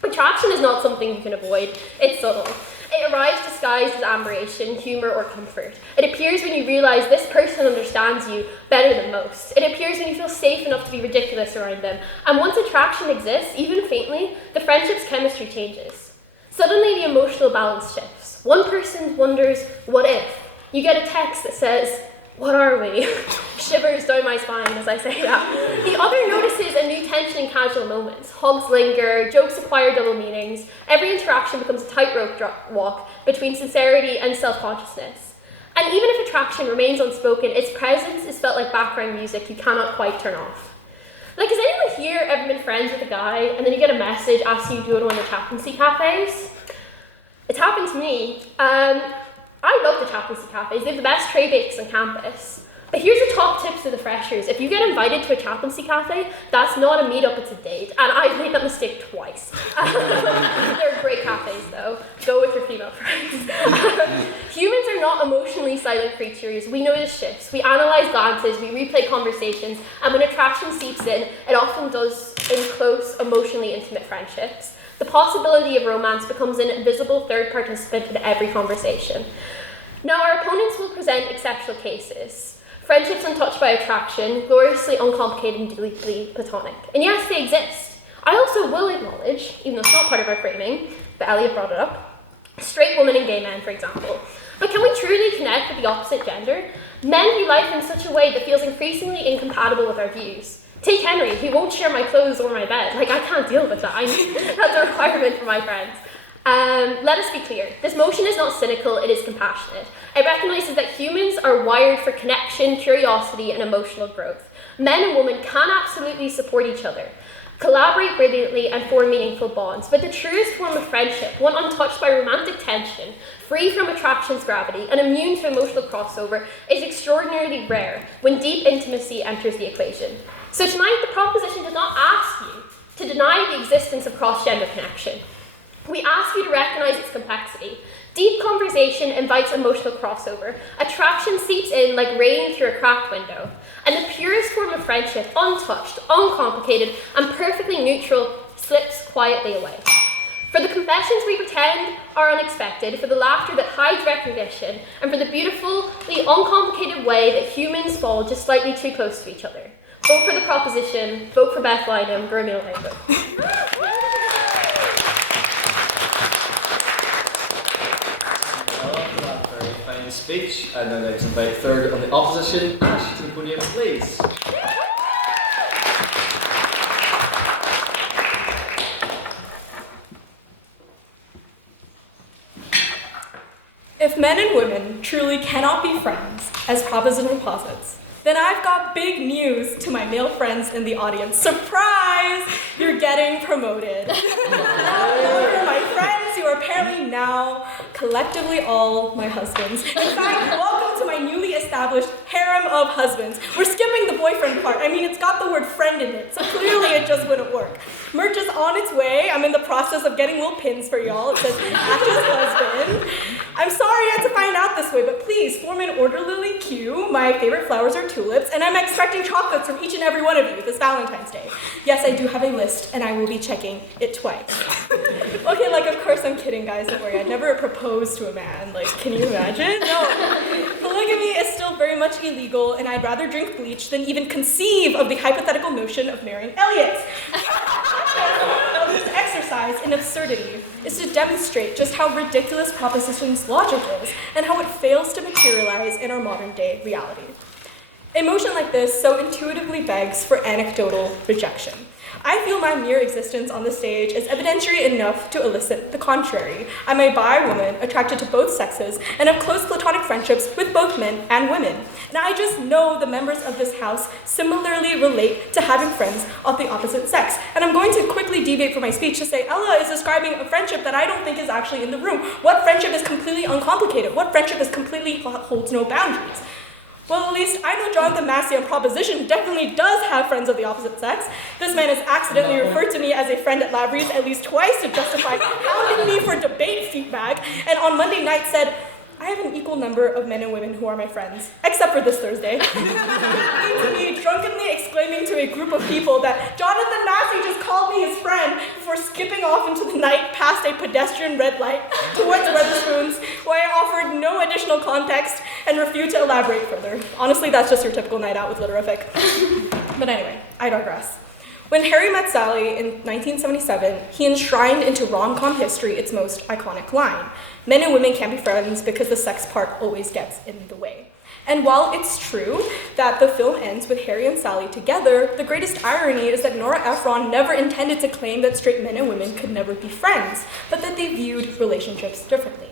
Attraction is not something you can avoid, it's subtle. It arrives disguised as admiration, humour or comfort. It appears when you realise this person understands you better than most. It appears when you feel safe enough to be ridiculous around them. And once attraction exists, even faintly, the friendship's chemistry changes. Suddenly the emotional balance shifts. One person wonders, what if? You get a text that says, what are we? Shivers down my spine as I say that. The other notices a new tension in casual moments. Hugs linger, jokes acquire double meanings. Every interaction becomes a tightrope walk between sincerity and self-consciousness. And even if attraction remains unspoken, its presence is felt like background music you cannot quite turn off. Like, has anyone here ever been friends with a guy and then you get a message asking you to go to one of the chaplaincy cafes? It's happened to me. I love the chaplaincy cafes. They have the best tray bakes on campus. But here's the top tips to the freshers. If you get invited to a chaplaincy cafe, that's not a meetup, it's a date. And I've made that mistake twice. They're great cafes though. Go with your female friends. Humans are not emotionally silent creatures. We notice shifts. We analyze glances, we replay conversations, and when attraction seeps in, it often does in close, emotionally intimate friendships. The possibility of romance becomes an invisible third participant in every conversation. Now, our opponents will present exceptional cases. Friendships untouched by attraction, gloriously uncomplicated and deeply platonic. And yes, they exist. I also will acknowledge, even though it's not part of our framing, but Elliot brought it up, straight women and gay men, for example. But can we truly connect with the opposite gender? Men view life in such a way that feels increasingly incompatible with our views. Take Henry, he won't share my clothes or my bed. Like, I can't deal with that. That's a requirement for my friends. Let us be clear. This motion is not cynical, it is compassionate. It recognizes that humans are wired for connection, curiosity, and emotional growth. Men and women can absolutely support each other, collaborate brilliantly, and form meaningful bonds. But the truest form of friendship, one untouched by romantic tension, free from attraction's gravity, and immune to emotional crossover, is extraordinarily rare when deep intimacy enters the equation. So tonight, the proposition does not ask you to deny the existence of cross-gender connection. We ask you to recognize its complexity. Deep conversation invites emotional crossover. Attraction seeps in like rain through a cracked window. And the purest form of friendship, untouched, uncomplicated, and perfectly neutral, slips quietly away. For the confessions we pretend are unexpected, for the laughter that hides recognition, and for the beautifully uncomplicated way that humans fall just slightly too close to each other. Vote for the proposition, vote for Beth Lynham, Gurmil Labour. Very fine speech, and then let's invite third on the opposition, Ash, to the podium, please. If men and women truly cannot be friends, as proposition posits, then I've got big news to my male friends in the audience. Surprise! You're getting promoted. For my friends who are apparently now collectively all my husbands. In fact, welcome to my newly established harem of husbands. We're skipping the boyfriend part. I mean, it's got the word friend in it, so clearly it just wouldn't work. Merch is on its way. I'm in the process of getting little pins for y'all. It says, Ash's husband. I'm sorry I had to find out this way, but please form an orderly queue. My favorite flowers are tulips, and I'm expecting chocolates from each and every one of you this Valentine's Day. Yes, I do have a list, and I will be checking it twice. Okay, like, of course I'm kidding, guys, don't worry. I'd never proposed to a man. Like, can you imagine? No. Polygamy is still very much illegal, and I'd rather drink bleach than even conceive of the hypothetical notion of marrying Elliot. Now, this exercise in absurdity is to demonstrate just how ridiculous proposition's logic is and how it fails to materialize in our modern day reality. A motion like this so intuitively begs for anecdotal rejection. I feel my mere existence on the stage is evidentiary enough to elicit the contrary. I'm a bi woman attracted to both sexes and have close platonic friendships with both men and women. And I just know the members of this house similarly relate to having friends of the opposite sex. And I'm going to quickly deviate from my speech to say Ella is describing a friendship that I don't think is actually in the room. What friendship is completely uncomplicated? What friendship is completely holds no boundaries? Well, at least I know Jonathan Massey on Proposition definitely does have friends of the opposite sex. This man has accidentally referred to me as a friend at Lavery's at least twice to justify hounding me for debate feedback, and on Monday night said, I have an equal number of men and women who are my friends, except for this Thursday. He came to me drunkenly exclaiming to a group of people that Jonathan Massey just called me his friend before skipping off into the night past a pedestrian red light towards Wetherspoons, where I offered no additional context and refused to elaborate further. Honestly, that's just your typical night out with Litterific. But anyway, I digress. When Harry met Sally in 1977, he enshrined into rom-com history its most iconic line, men and women can't be friends because the sex part always gets in the way. And while it's true that the film ends with Harry and Sally together, the greatest irony is that Nora Ephron never intended to claim that straight men and women could never be friends, but that they viewed relationships differently.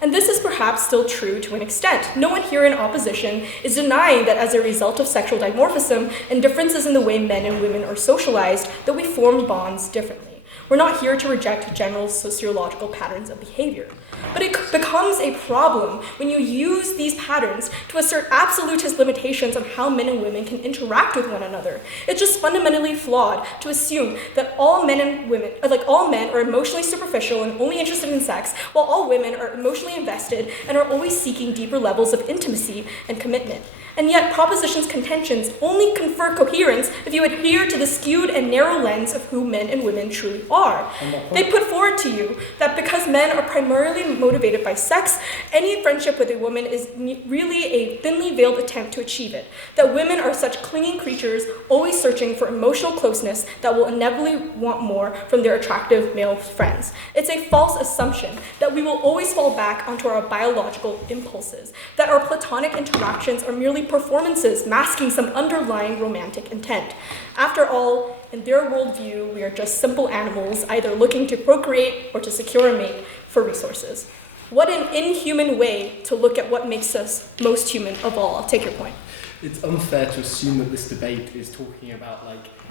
And this is perhaps still true to an extent. No one here in opposition is denying that as a result of sexual dimorphism and differences in the way men and women are socialized, that we form bonds differently. We're not here to reject general sociological patterns of behavior. But it becomes a problem when you use these patterns to assert absolutist limitations on how men and women can interact with one another. It's just fundamentally flawed to assume that all men are emotionally superficial and only interested in sex, while all women are emotionally invested and are always seeking deeper levels of intimacy and commitment. And yet, Proposition's contentions only confer coherence if you adhere to the skewed and narrow lens of who men and women truly are. They put forward to you that because men are primarily motivated by sex, any friendship with a woman is really a thinly veiled attempt to achieve it. That women are such clinging creatures, always searching for emotional closeness that will inevitably want more from their attractive male friends. It's a false assumption that we will always fall back onto our biological impulses, that our platonic interactions are merely performances masking some underlying romantic intent. After all, in their worldview, we are just simple animals, either looking to procreate or to secure a mate for resources. What an inhuman way to look at what makes us most human of all. I'll take your point. It's unfair to assume that this debate is talking about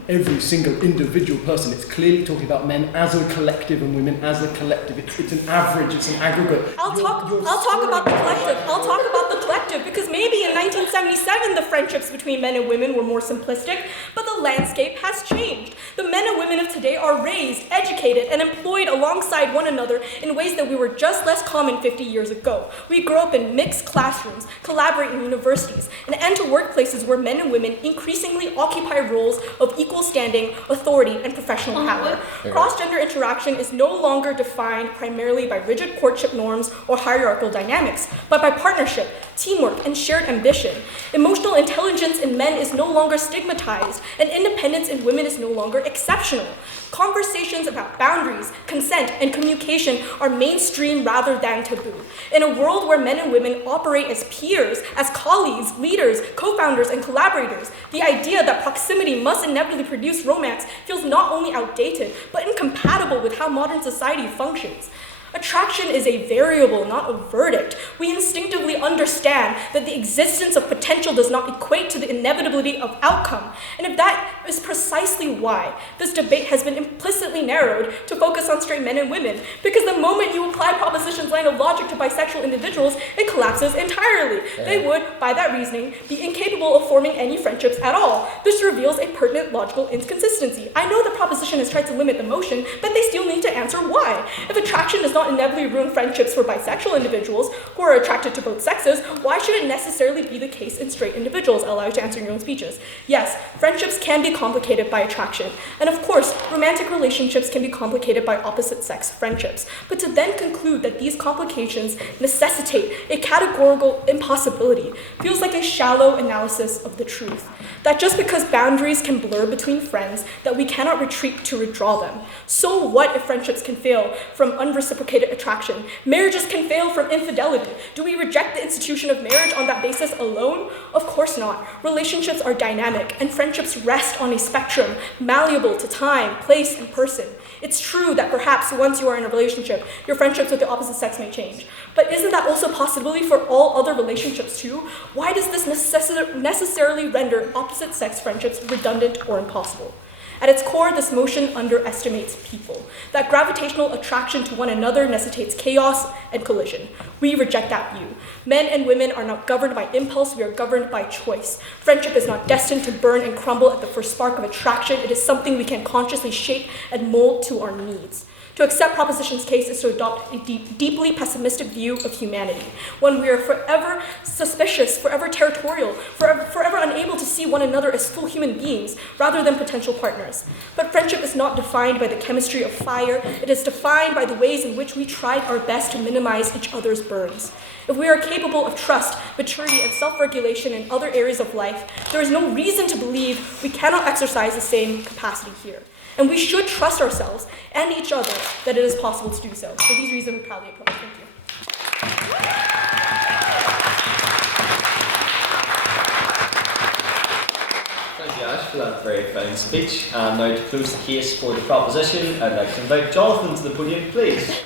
every single individual person. It's clearly talking about men as a collective and women as a collective. It's an average, it's an aggregate. I'll talk about the collective. I'll talk about the collective because maybe in 1977 the friendships between men and women were more simplistic, but the landscape has changed. The men and women of today are raised, educated, and employed alongside one another in ways that we were just less common 50 years ago. We grow up in mixed classrooms, collaborate in universities, and enter workplaces where men and women increasingly occupy roles of equal standing, authority, and professional power. Cross-gender interaction is no longer defined primarily by rigid courtship norms or hierarchical dynamics, but by partnership, teamwork, and shared ambition. Emotional intelligence in men is no longer stigmatized, and independence in women is no longer exceptional. Conversations about boundaries, consent, and communication are mainstream rather than taboo. In a world where men and women operate as peers, as colleagues, leaders, co-founders, and collaborators, the idea that proximity must inevitably produce romance feels not only outdated, but incompatible with how modern society functions. Attraction is a variable, not a verdict. We instinctively understand that the existence of potential does not equate to the inevitability of outcome. And if that is precisely why this debate has been implicitly narrowed to focus on straight men and women, because the moment you apply Proposition's line of logic to bisexual individuals, it collapses entirely. They would, by that reasoning, be incapable of forming any friendships at all. This reveals a pertinent logical inconsistency. I know the Proposition has tried to limit the motion, but they still need to answer why. If attraction does not inevitably ruin friendships for bisexual individuals who are attracted to both sexes, why should it necessarily be the case in straight individuals? I'll allow you to answer in your own speeches. Yes, friendships can be complicated by attraction. And of course, romantic relationships can be complicated by opposite sex friendships. But to then conclude that these complications necessitate a categorical impossibility feels like a shallow analysis of the truth. That just because boundaries can blur between friends, that we cannot retreat to withdraw them. So what if friendships can fail from unreciprocated attraction? Marriages can fail from infidelity. Do we reject the institution of marriage on that basis alone? Of course not. Relationships are dynamic, and friendships rest on a spectrum, malleable to time, place, and person. It's true that perhaps once you are in a relationship, your friendships with the opposite sex may change. But isn't that also a possibility for all other relationships too? Why does this necessarily render opposite sex friendships redundant or impossible? At its core, this motion underestimates people. That gravitational attraction to one another necessitates chaos and collision. We reject that view. Men and women are not governed by impulse, we are governed by choice. Friendship is not destined to burn and crumble at the first spark of attraction. It is something we can consciously shape and mold to our needs. To accept Proposition's case is to adopt a deeply pessimistic view of humanity, when we are forever suspicious, forever territorial, forever unable to see one another as full human beings rather than potential partners. But friendship is not defined by the chemistry of fire, it is defined by the ways in which we tried our best to minimize each other's burns. If we are capable of trust, maturity, and self-regulation in other areas of life, there is no reason to believe we cannot exercise the same capacity here. And we should trust ourselves and each other that it is possible to do so. For these reasons, we proudly oppose. Thank you. Thank you, Ash, for that very fine speech. And now to close the case for the proposition, I'd like to invite Jonathan to the podium, please.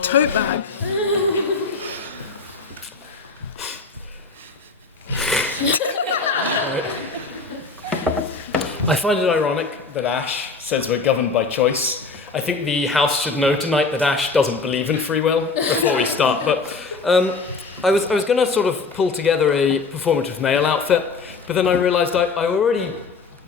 Tote bag. I find it ironic that Ash says we're governed by choice. I think the House should know tonight that Ash doesn't believe in free will before we start. But I was going to sort of pull together a performative male outfit, but then I realised I already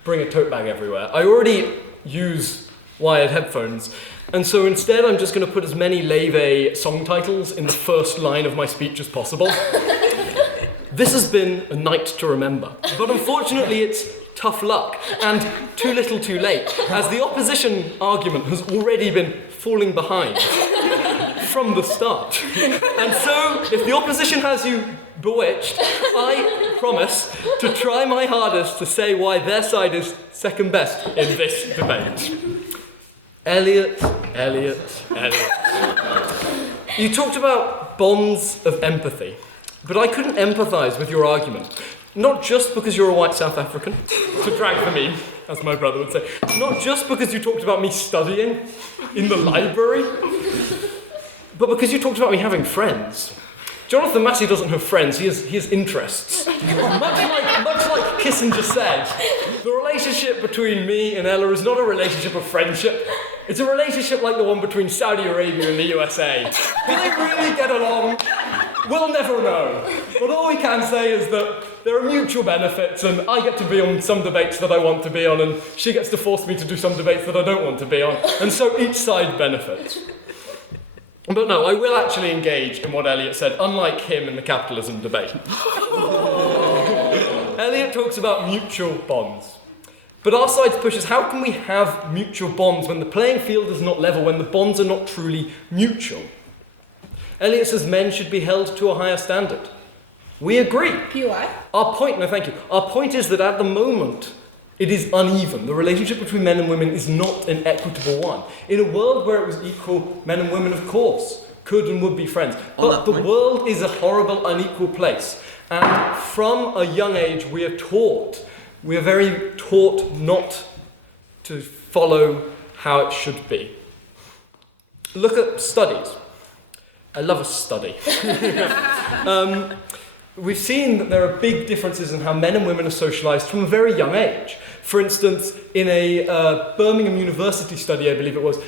bring a tote bag everywhere. I already use wired headphones. And so instead I'm just going to put as many Leve song titles in the first line of my speech as possible. This has been a night to remember, but unfortunately it's tough luck and too little too late, as the opposition argument has already been falling behind from the start. And so if the opposition has you bewitched, I promise to try my hardest to say why their side is second best in this debate. Elliot. You talked about bonds of empathy, but I couldn't empathise with your argument. Not just because you're a white South African, to drag for me, as my brother would say. Not just because you talked about me studying in the library, but because you talked about me having friends. Jonathan Massey doesn't have friends, he has interests. much like Kissinger said, the relationship between me and Ella is not a relationship of friendship. It's a relationship like the one between Saudi Arabia and the USA. Do they really get along? We'll never know. But all we can say is that there are mutual benefits, and I get to be on some debates that I want to be on, and she gets to force me to do some debates that I don't want to be on. And so each side benefits. But no, I will actually engage in what Elliot said, unlike him in the capitalism debate. Elliot talks about mutual bonds. But our side pushes, how can we have mutual bonds when the playing field is not level, when the bonds are not truly mutual? Elliot says men should be held to a higher standard. We agree. PUI? Our point is that at the moment, it is uneven. The relationship between men and women is not an equitable one. In a world where it was equal, men and women, of course, could and would be friends. But the world is a horrible, unequal place. And from a young age, we are very taught not to follow how it should be. Look at studies. I love a study. We've seen that there are big differences in how men and women are socialised from a very young age. For instance, in a Birmingham University study, I believe it was,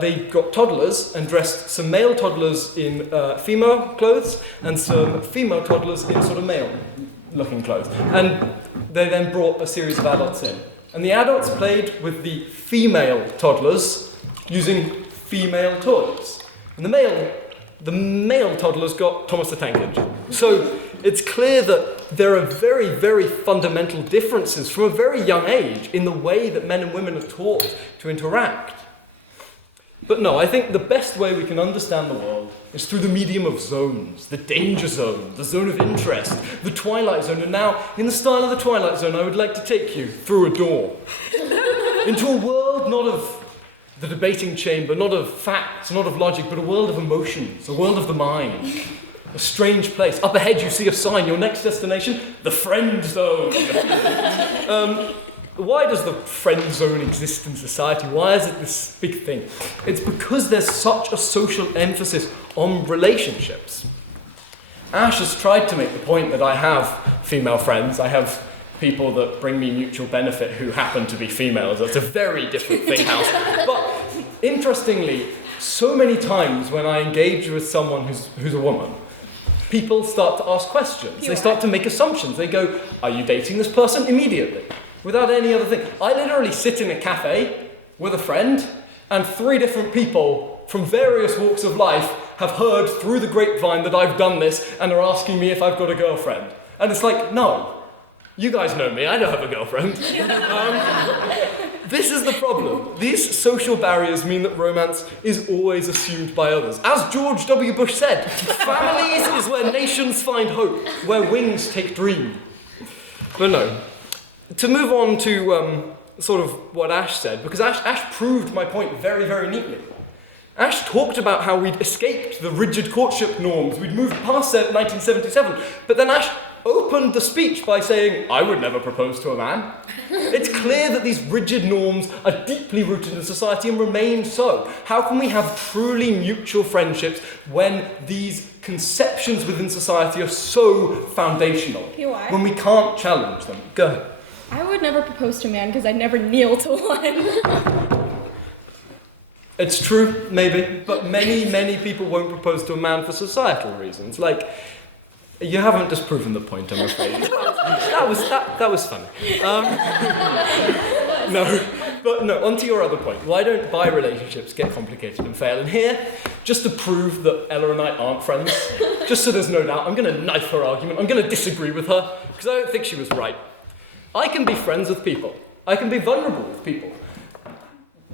they got toddlers and dressed some male toddlers in female clothes and some female toddlers in sort of male-looking clothes. And they then brought a series of adults in. And the adults played with the female toddlers using female toys. And the male toddlers got Thomas the Tank Engine. So it's clear that there are very, very fundamental differences from a very young age in the way that men and women are taught to interact. But no, I think the best way we can understand the world is through the medium of zones. The danger zone, the zone of interest, the twilight zone. And now, in the style of the Twilight Zone, I would like to take you through a door into a world not of the debating chamber, not of facts, not of logic, but a world of emotions, a world of the mind. A strange place. Up ahead you see a sign, your next destination, the friend zone. why does the friend zone exist in society? Why is it this big thing? It's because there's such a social emphasis on relationships. Ash has tried to make the point that I have female friends. I have people that bring me mutual benefit who happen to be females. That's a very different thing, House. But interestingly, so many times when I engage with someone who's a woman, people start to ask questions. They start to make assumptions. They go, are you dating this person? Immediately, without any other thing. I literally sit in a cafe with a friend, and 3 different people from various walks of life have heard through the grapevine that I've done this and are asking me if I've got a girlfriend. And it's like, no, you guys know me, I don't have a girlfriend. This is the problem. These social barriers mean that romance is always assumed by others. As George W. Bush said, families is where nations find hope, where wings take dream. But no, to move on to sort of what Ash said, because Ash proved my point very, very neatly. Ash talked about how we'd escaped the rigid courtship norms, we'd moved past 1977, but then Ash opened the speech by saying, I would never propose to a man. It's clear that these rigid norms are deeply rooted in society and remain so. How can we have truly mutual friendships when these conceptions within society are so foundational? PY? When we can't challenge them? Go ahead. I would never propose to a man because I'd never kneel to one. It's true, maybe, but many, many people won't propose to a man for societal reasons. Like, you haven't disproven the point, I'm afraid. That was funny. No, onto your other point. Why don't bi relationships get complicated and fail? And here, just to prove that Ella and I aren't friends, just so there's no doubt, I'm going to knife her argument. I'm going to disagree with her, because I don't think she was right. I can be friends with people. I can be vulnerable with people.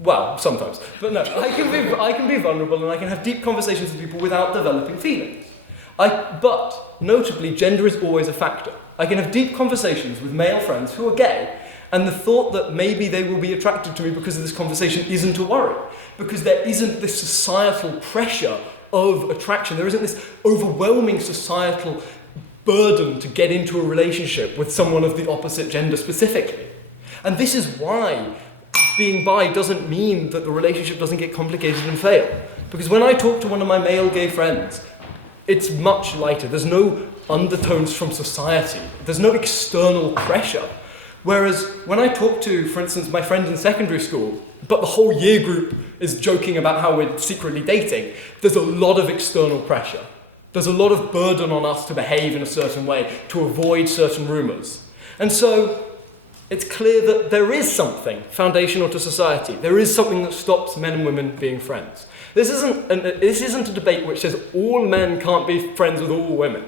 Well, sometimes. But no, I can be vulnerable and I can have deep conversations with people without developing feelings. But, notably, gender is always a factor. I can have deep conversations with male friends who are gay, and the thought that maybe they will be attracted to me because of this conversation isn't a worry. Because there isn't this societal pressure of attraction. There isn't this overwhelming societal burden to get into a relationship with someone of the opposite gender specifically. And this is why being bi doesn't mean that the relationship doesn't get complicated and fail. Because when I talk to one of my male gay friends, it's much lighter. There's no undertones from society. There's no external pressure. Whereas when I talk to, for instance, my friend in secondary school, but the whole year group is joking about how we're secretly dating, there's a lot of external pressure. There's a lot of burden on us to behave in a certain way, to avoid certain rumours. And so it's clear that there is something foundational to society. There is something that stops men and women being friends. This isn't a debate which says all men can't be friends with all women.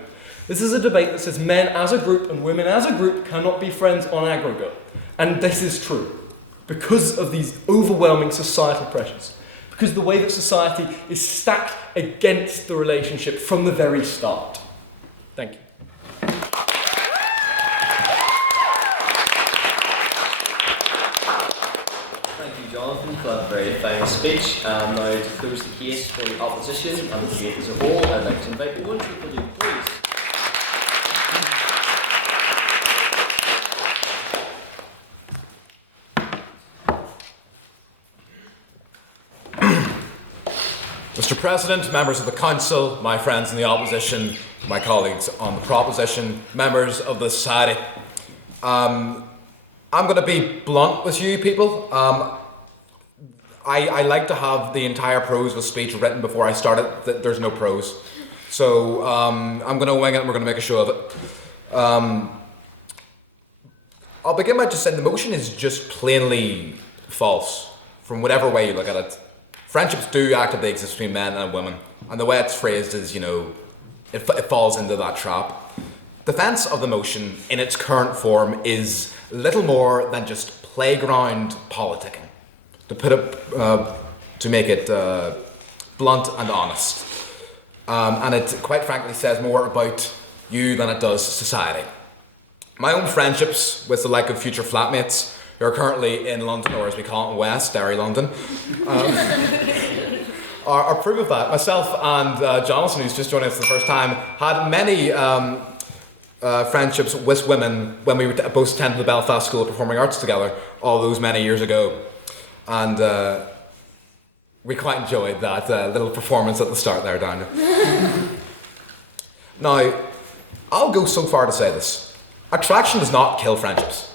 This is a debate that says men as a group and women as a group cannot be friends on aggregate. And this is true because of these overwhelming societal pressures. Because the way that society is stacked against the relationship from the very start. Thank you. Jonathan, for that very fine speech. And now to close the case for the opposition and the debate as a whole, I'd like to invite Owen to the podium, please. Mr. President, members of the Council, my friends in the opposition, my colleagues on the proposition, members of the society, I'm going to be blunt with you people. I like to have the entire prose of a speech written before I start it. There's no prose. So I'm going to wing it and we're going to make a show of it. I'll begin by just saying the motion is just plainly false from whatever way you look at it. Friendships do actively exist between men and women. And the way it's phrased is, it falls into that trap. Defence of the motion in its current form is little more than just playground politicking. To make it blunt and honest. And it quite frankly says more about you than it does society. My own friendships with the like of future flatmates who are currently in London, or as we call it in West, Derry, London, are proof of that. Myself and Jonathan, who's just joining us for the first time, had many friendships with women when we both attended the Belfast School of Performing Arts together all those many years ago. And we quite enjoyed that little performance at the start there, Daniel. Now, I'll go so far to say this. Attraction does not kill friendships.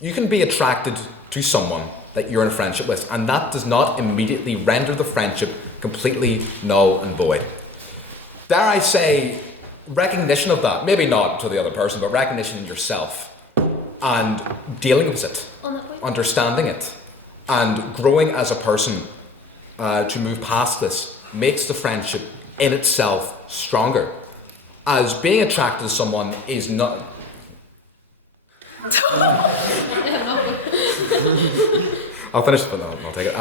You can be attracted to someone that you're in a friendship with, and that does not immediately render the friendship completely null and void. Dare I say, recognition of that, maybe not to the other person, but recognition in yourself and dealing with it, understanding it, and growing as a person to move past this makes the friendship in itself stronger. As being attracted to someone is not... I'll finish, but no, I'll take it.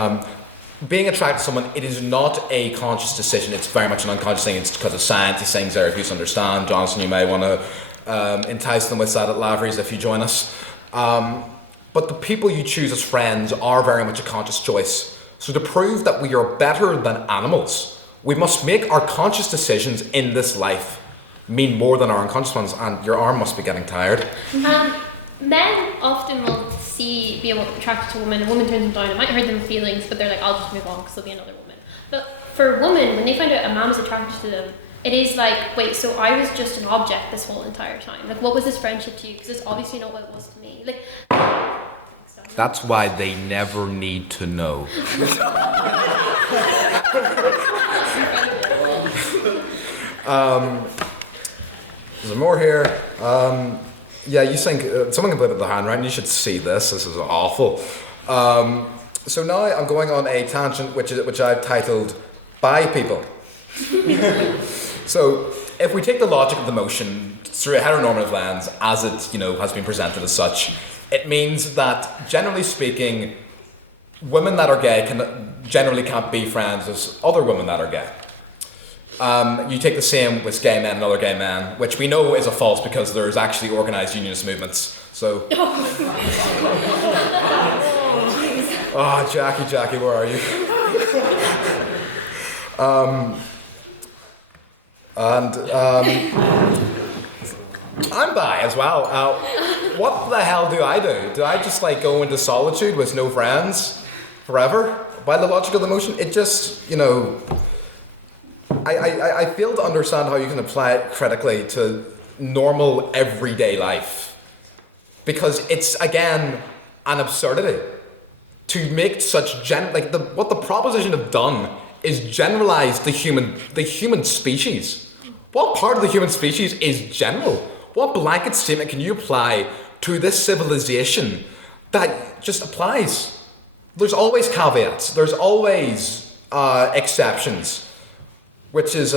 Being attracted to someone, it is not a conscious decision. It's very much an unconscious thing. It's because of science. These things are, if you understand. Johnson, you may want to entice them with that at Lavery's if you join us. But the people you choose as friends are very much a conscious choice. So to prove that we are better than animals, we must make our conscious decisions in this life mean more than our unconscious ones. And your arm must be getting tired. Men often will be attracted to a woman turns them down. It might hurt their feelings, but they're like, I'll just move on because there'll be another woman. But for women, when they find out a man is attracted to them, it is like, wait, so I was just an object this whole entire time. Like, what was this friendship to you? Because it's obviously not what it was to me. Like, That's why they never need to know. There's more here. Yeah, you think someone can play with the handwriting. You should see this. This is awful. So now I'm going on a tangent which I've titled "Bi People." So if we take the logic of the motion through a heteronormative lens, as it has been presented as such, it means that generally speaking, women that are gay generally can't be friends with other women that are gay. You take the same with gay men and other gay men, which we know is a false because there's actually organised unionist movements. So, Jackie, where are you? I'm bi as well. What the hell do I do? Do I just go into solitude with no friends forever? By the logic of the motion, it just, I fail to understand how you can apply it critically to normal everyday life. Because it's, again, an absurdity. To make such what the proposition have done is generalize the human species. What part of the human species is general? What blanket statement can you apply to this civilization that just applies? There's always caveats. There's always exceptions. Which is,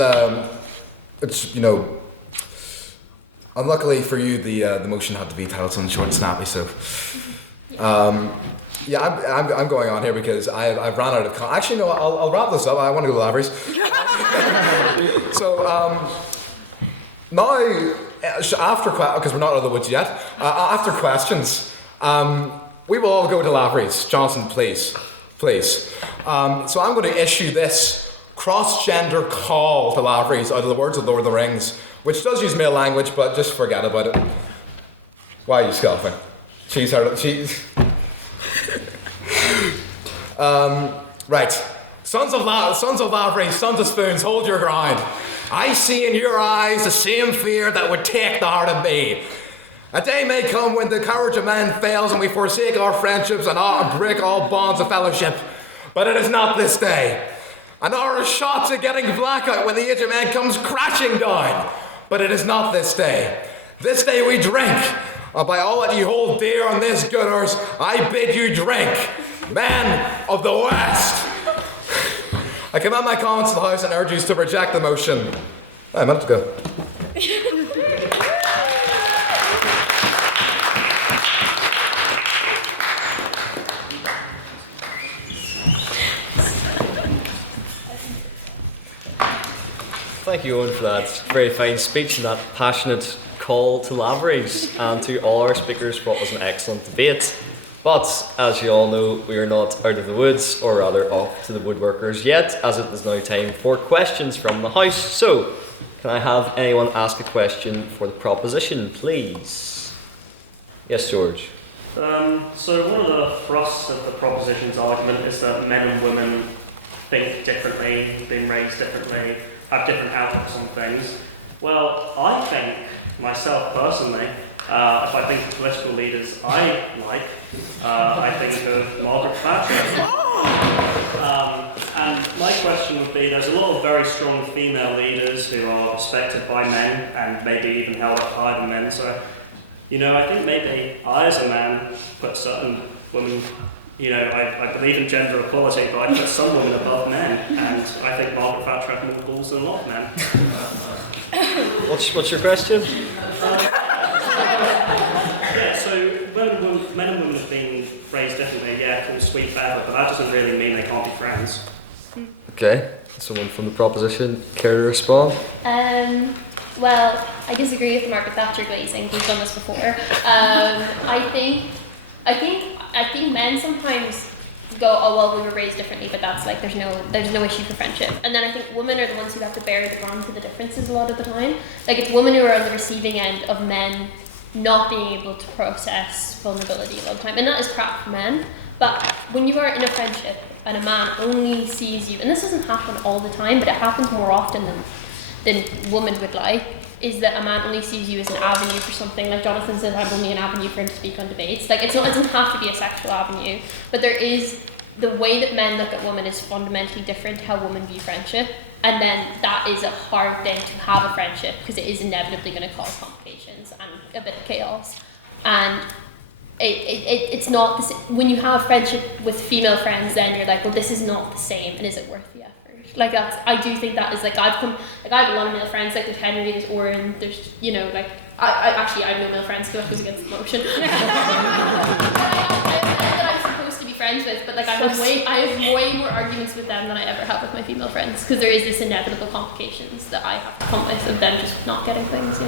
unluckily for you, the motion had to be titled something short and snappy. So, yeah, I'm going on here because I've ran out of. Actually, no, I'll wrap this up. I want to go to Lavery's. So now, after because we're not out of the woods yet, after questions, we will all go to Lavery's. Johnson, please. So I'm going to issue this cross-gender call to Lavery's out of the words of Lord of the Rings, which does use male language, but just forget about it. Why are you scoffing? She's right. Sons of Lavery, sons of spoons, hold your ground. I see in your eyes the same fear that would take the heart of me. A day may come when the courage of man fails and we forsake our friendships and break all bonds of fellowship. But it is not this day. An hour of shots are getting blackout when the age of man comes crashing down. But it is not this day. This day we drink. By all that you hold dear on this good earth, I bid you drink. Men of the West. I commend my comments to the House and urge you to reject the motion. I meant to go. Thank you, Owen, for that very fine speech and that passionate call to Lavery's, and to all our speakers for what was an excellent debate. But, as you all know, we are not out of the woods, or rather off to the woodworkers yet, as it is now time for questions from the House. So, Can I have anyone ask a question for the proposition, please? Yes, George. So one of the thrusts of the proposition's argument is that men and women think differently, been raised differently, have different outlooks on things. Well, I think, myself personally, if I think of political leaders I like, I think of Margaret Thatcher. And my question would be, there's a lot of very strong female leaders who are respected by men and maybe even held up higher than men. So, I think maybe I, as a man, put certain women, I believe in gender equality, but I put some women above men, and I think Margaret Thatcher had more balls than a lot of men. What's your question? Yeah, so men and women have been raised differently, yeah, cool, sweet, forever, but that doesn't really mean they can't be friends. Okay, someone from the proposition care to respond? Well, I disagree with the Margaret Thatcher glazing. We've done this before. I think men sometimes go, oh well, we were raised differently, but that's like there's no issue for friendship. And then I think women are the ones who have to bear the brunt of the differences a lot of the time. Like it's women who are on the receiving end of men not being able to process vulnerability a lot of the time, and that is crap for men. But when you are in a friendship and a man only sees you, and this doesn't happen all the time, but it happens more often than women would like, is that a man only sees you as an avenue for something. Like Jonathan says, I'm only an avenue for him to speak on debates. Like it doesn't have to be a sexual avenue, but there is the way that men look at women is fundamentally different to how women view friendship, and then that is a hard thing to have a friendship because it is inevitably going to cause complications and a bit of chaos. And it's not the same. When you have friendship with female friends, then you're like, well, this is not the same, and is it worth the effort? Like I do think that is like I have a lot of male friends, like there's Henry, there's Oren, there's I have no male friends because I was against the motion. that I'm supposed to be friends with, but like I have way more arguments with them than I ever have with my female friends because there is this inevitable complications that I have to come with of them just not getting things. Yeah.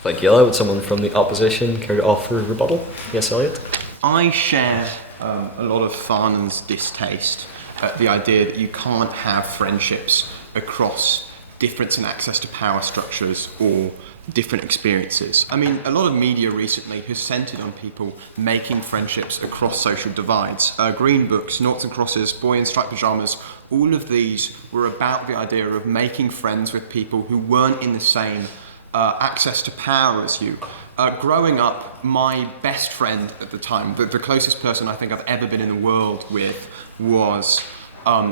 Thank you, Ella. Would someone from the opposition care to offer a rebuttal? Yes, Elliot? I share a lot of Farnham's distaste at the idea that you can't have friendships across difference in access to power structures or different experiences. I mean, a lot of media recently has centred on people making friendships across social divides. Green Books, Noughts and Crosses, Boy in Striped Pyjamas, all of these were about the idea of making friends with people who weren't in the same access to power as you. Growing up, my best friend at the time, the closest person I think I've ever been in the world with, was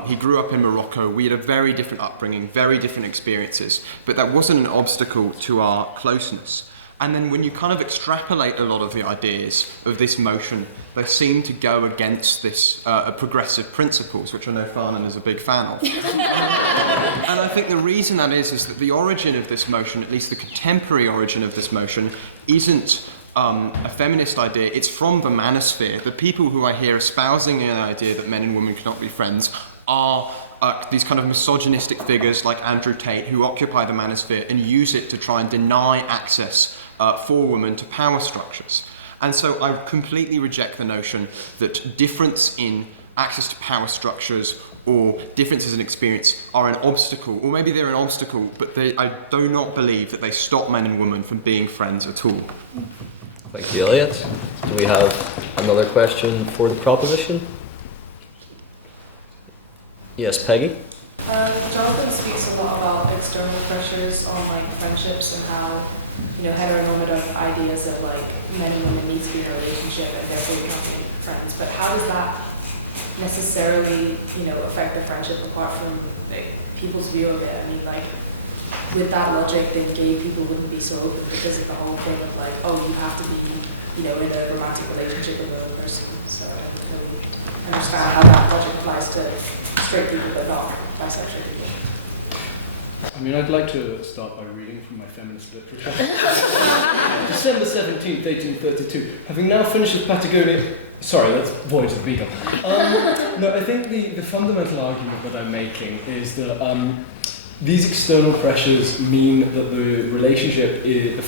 he grew up in Morocco. We had a very different upbringing, very different experiences, but that wasn't an obstacle to our closeness. And then when you kind of extrapolate a lot of the ideas of this motion, they seem to go against this progressive principles, which I know Farnan is a big fan of. And I think the reason that is that the origin of this motion, at least the contemporary origin of this motion, isn't a feminist idea. It's from the manosphere. The people who I hear espousing an idea that men and women cannot be friends are these kind of misogynistic figures like Andrew Tate who occupy the manosphere and use it to try and deny access for women to power structures. And so I completely reject the notion that difference in access to power structures or differences in experience are an obstacle, or maybe they're an obstacle, but I do not believe that they stop men and women from being friends at all. Thank you, Elliot. Do we have another question for the proposition? Yes, Peggy? Jonathan speaks a lot about external pressures on friendships and how heteronormative ideas that men and women need to be in a relationship and therefore we can't be friends. But how does that necessarily affect the friendship apart from people's view of it? I mean, with that logic, then gay people wouldn't be so open because of the whole thing of you have to be in a romantic relationship with another person. So I don't really understand how that logic applies to straight people but not bisexual people. I mean, I'd like to start by reading from my feminist literature. December 17th, 1832. Having now finished with Patagonia... Sorry, that's Voyage of the Beagle. No, I think the fundamental argument that I'm making is that these external pressures mean that the relationship, the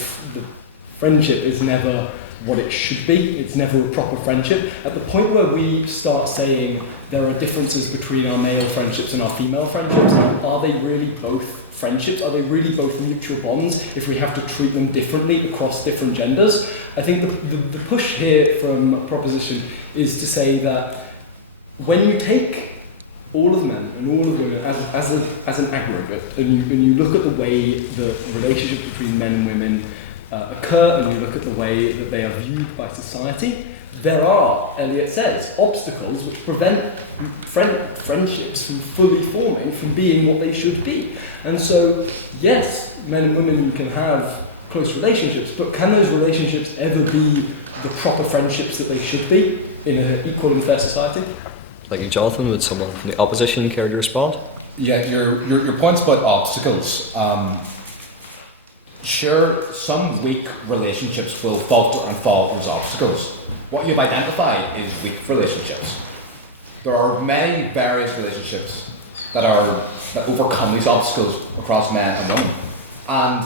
friendship is never what it should be. It's never a proper friendship. At the point where we start saying there are differences between our male friendships and our female friendships, are they really both friendships? Are they really both mutual bonds if we have to treat them differently across different genders? I think the push here from Proposition is to say that when you take all of men and all of women as an aggregate, and you look at the way the relationships between men and women occur, and you look at the way that they are viewed by society, there are, Eliot says, obstacles which prevent friendships from fully forming, from being what they should be. And so, yes, men and women can have close relationships, but can those relationships ever be the proper friendships that they should be in an equal and fair society? Thank you, Jonathan. Would someone from the opposition care to respond? Yeah, your points about obstacles. Sure, some weak relationships will falter and fall as obstacles. What you've identified is weak relationships. There are many various relationships that overcome these obstacles across men and women. And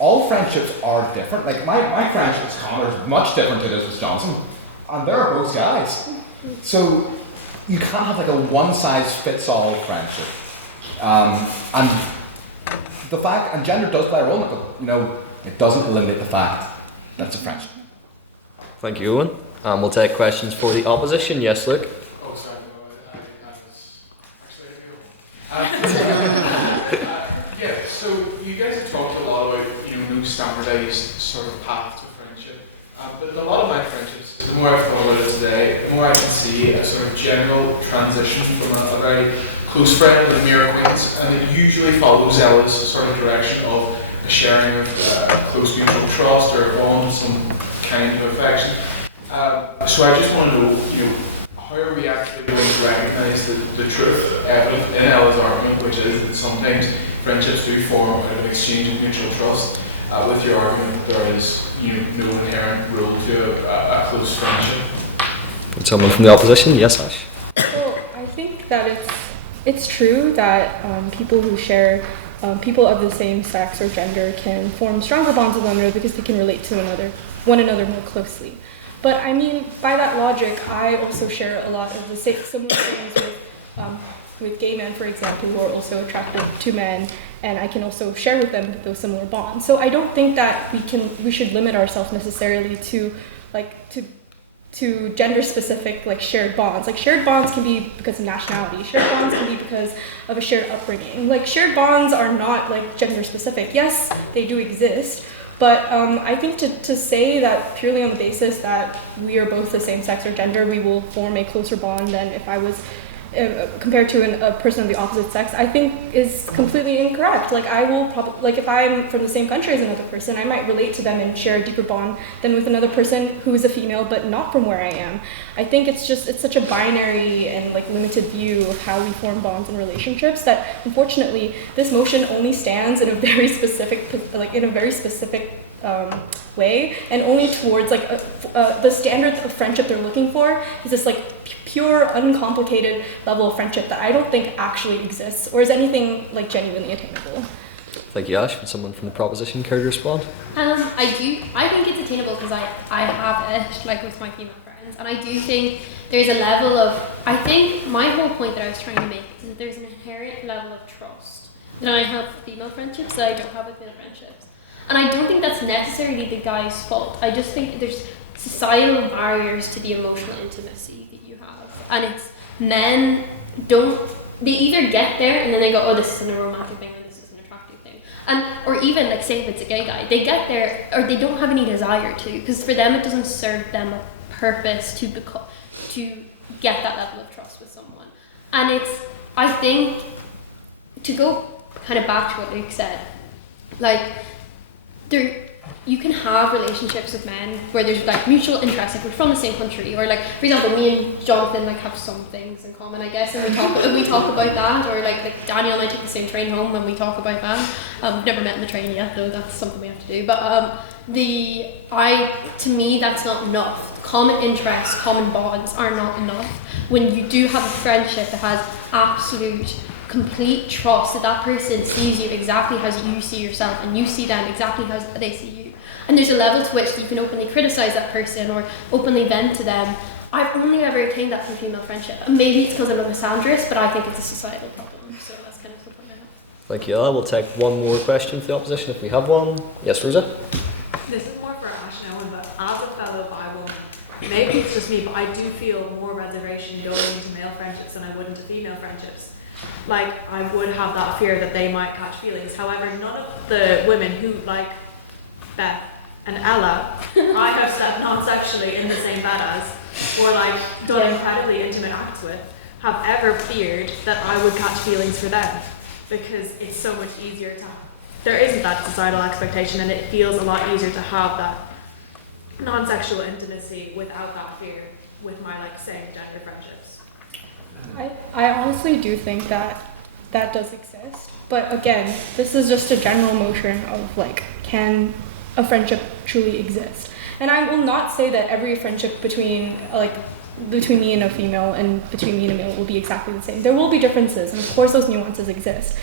all friendships are different. Like my friendship with Connor is much different to this with Johnson. And they're both guys. So you can't have like a one-size-fits-all friendship. And the fact, and gender does play a role in it, but it doesn't eliminate the fact that it's a friendship. Thank you, Owen. We'll take questions for the opposition. Yes, Luke. Oh, sorry, no, I was actually yeah, so you guys have talked a lot about no standardised sort of path to friendship, but a lot of my friendships, the more I've thought about it today, the more I can see a sort of general transition from a very close friend to a mere acquaintance, and it usually follows Ella's sort of direction of a sharing of close mutual trust or a bond, some kind of affection. So I just want to know, how are we actually going to recognise the truth evident in Ella's argument, which is that sometimes friendships do form out of exchange of mutual trust. With your argument, there is no inherent rule to a close friendship. Would someone from the opposition? Yes, Ash. Well, I think that it's true that people who share, people of the same sex or gender can form stronger bonds with one another because they can relate to one another more closely. But I mean, by that logic, I also share a lot of the similar things with gay men, for example, who are also attracted to men, and I can also share with them those similar bonds. So I don't think that we should limit ourselves necessarily to gender-specific shared bonds. Shared bonds can be because of nationality. Shared bonds can be because of a shared upbringing. Shared bonds are not gender-specific. Yes, they do exist, but I think to say that purely on the basis that we are both the same sex or gender, we will form a closer bond than if I was compared to a person of the opposite sex, I think is completely incorrect. I will probably, if I'm from the same country as another person, I might relate to them and share a deeper bond than with another person who is a female but not from where I am. I think it's such a binary and limited view of how we form bonds and relationships that unfortunately this motion only stands in a very specific way, and only towards the standards of friendship they're looking for is this pure, uncomplicated level of friendship that I don't think actually exists or is anything genuinely attainable. Thank you, Ash. Would someone from the proposition care to respond? I think it's attainable because I have it with my female friends, and I do think there's a level of, I think my whole point that I was trying to make is that there's an inherent level of trust that I have with female friendships that I don't have with male friendships. And I don't think that's necessarily the guy's fault. I just think there's societal barriers to the emotional intimacy that you have. And it's men they either get there and then they go, oh, this isn't a romantic thing or this is an attractive thing. Or even, say if it's a gay guy, they get there or they don't have any desire to, because for them it doesn't serve them a purpose to get that level of trust with someone. And I think, to go kind of back to what Luke said, you can have relationships with men where there's mutual interest, we're from the same country, or for example, me and Jonathan have some things in common, I guess, and we talk about that, or Daniel and I take the same train home and we talk about that. We've never met in the train yet, though that's something we have to do. But to me, that's not enough. Common interests, common bonds are not enough. When you do have a friendship that has absolute complete trust that person sees you exactly as you see yourself and you see them exactly as they see you. and there's a level to which you can openly criticize that person or openly vent to them. I've only ever attained that from female friendship, and maybe it's because I'm a misandrist, but I think it's a societal problem. So that's kind of the point I have. Thank you. We'll take one more question for the opposition if we have one. Yes, Rosa. This is more for Ash and Owen, but as a fellow bi woman, maybe it's just me, but I do feel more reservation going into male friendships than I would into female friendships. Like, I would have that fear that they might catch feelings. However, none of the women who, like Beth and Ella, I have slept non-sexually in the same bed as, or like done incredibly intimate acts with, have ever feared that I would catch feelings for them, because it's so much easier to, there isn't that societal expectation, and it feels a lot easier to have that non-sexual intimacy without that fear with my like same gender friendships. I honestly do think that that does exist, but again, this is just a general motion of like, can a friendship truly exist? And I will not say that every friendship between me and a female and between me and a male will be exactly the same. There will be differences, and of course those nuances exist.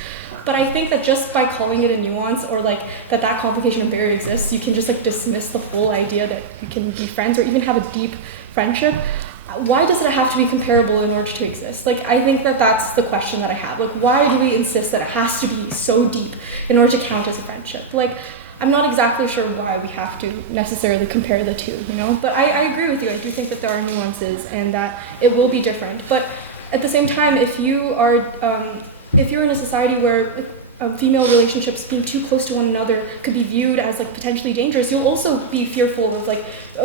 But I think that just by calling it a nuance, or like that complication of barrier exists, you can just like dismiss the whole idea that you can be friends or even have a deep friendship. Why does it have to be comparable in order to exist? Like, I think that that's the question that I have. Like, why do we insist that it has to be so deep in order to count as a friendship? Like, I'm not exactly sure why we have to necessarily compare the two, you know? But I agree with you. I do think that there are nuances and that it will be different. But at the same time, if you're in a society where female relationships being too close to one another could be viewed as like potentially dangerous, you'll also be fearful of like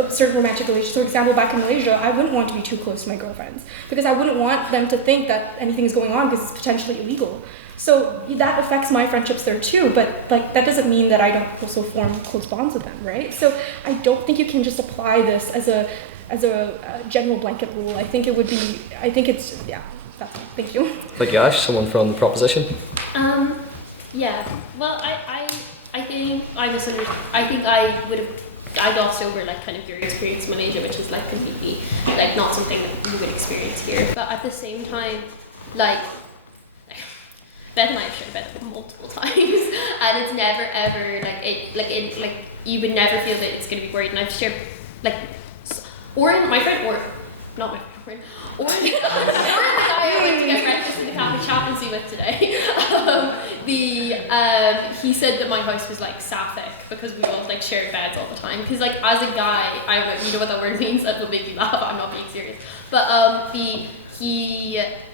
certain romantic relationships. For example, back in Malaysia, I wouldn't want to be too close to my girlfriends because I wouldn't want them to think that anything is going on because it's potentially illegal. So that affects my friendships there too, but like that doesn't mean that I don't also form close bonds with them, right? So I don't think you can just apply this as a general blanket rule. Thank you. Thank you, Ash. Someone from the proposition. Yeah. Well, I think I misunderstood. I think I glossed over like kind of your experience in Malaysia, which is like completely like not something that you would experience here. But at the same time, like Beth and I have shared bed multiple times, and it's never ever like you would never feel that it's gonna be worried. And I've shared like my friend or not my friend or the guy I went to get breakfast in the cafe chaplaincy with today. He said that my house was like sapphic because we all like shared beds all the time. Because like as a guy, you know what that word means. That will make me laugh. I'm not being serious. But he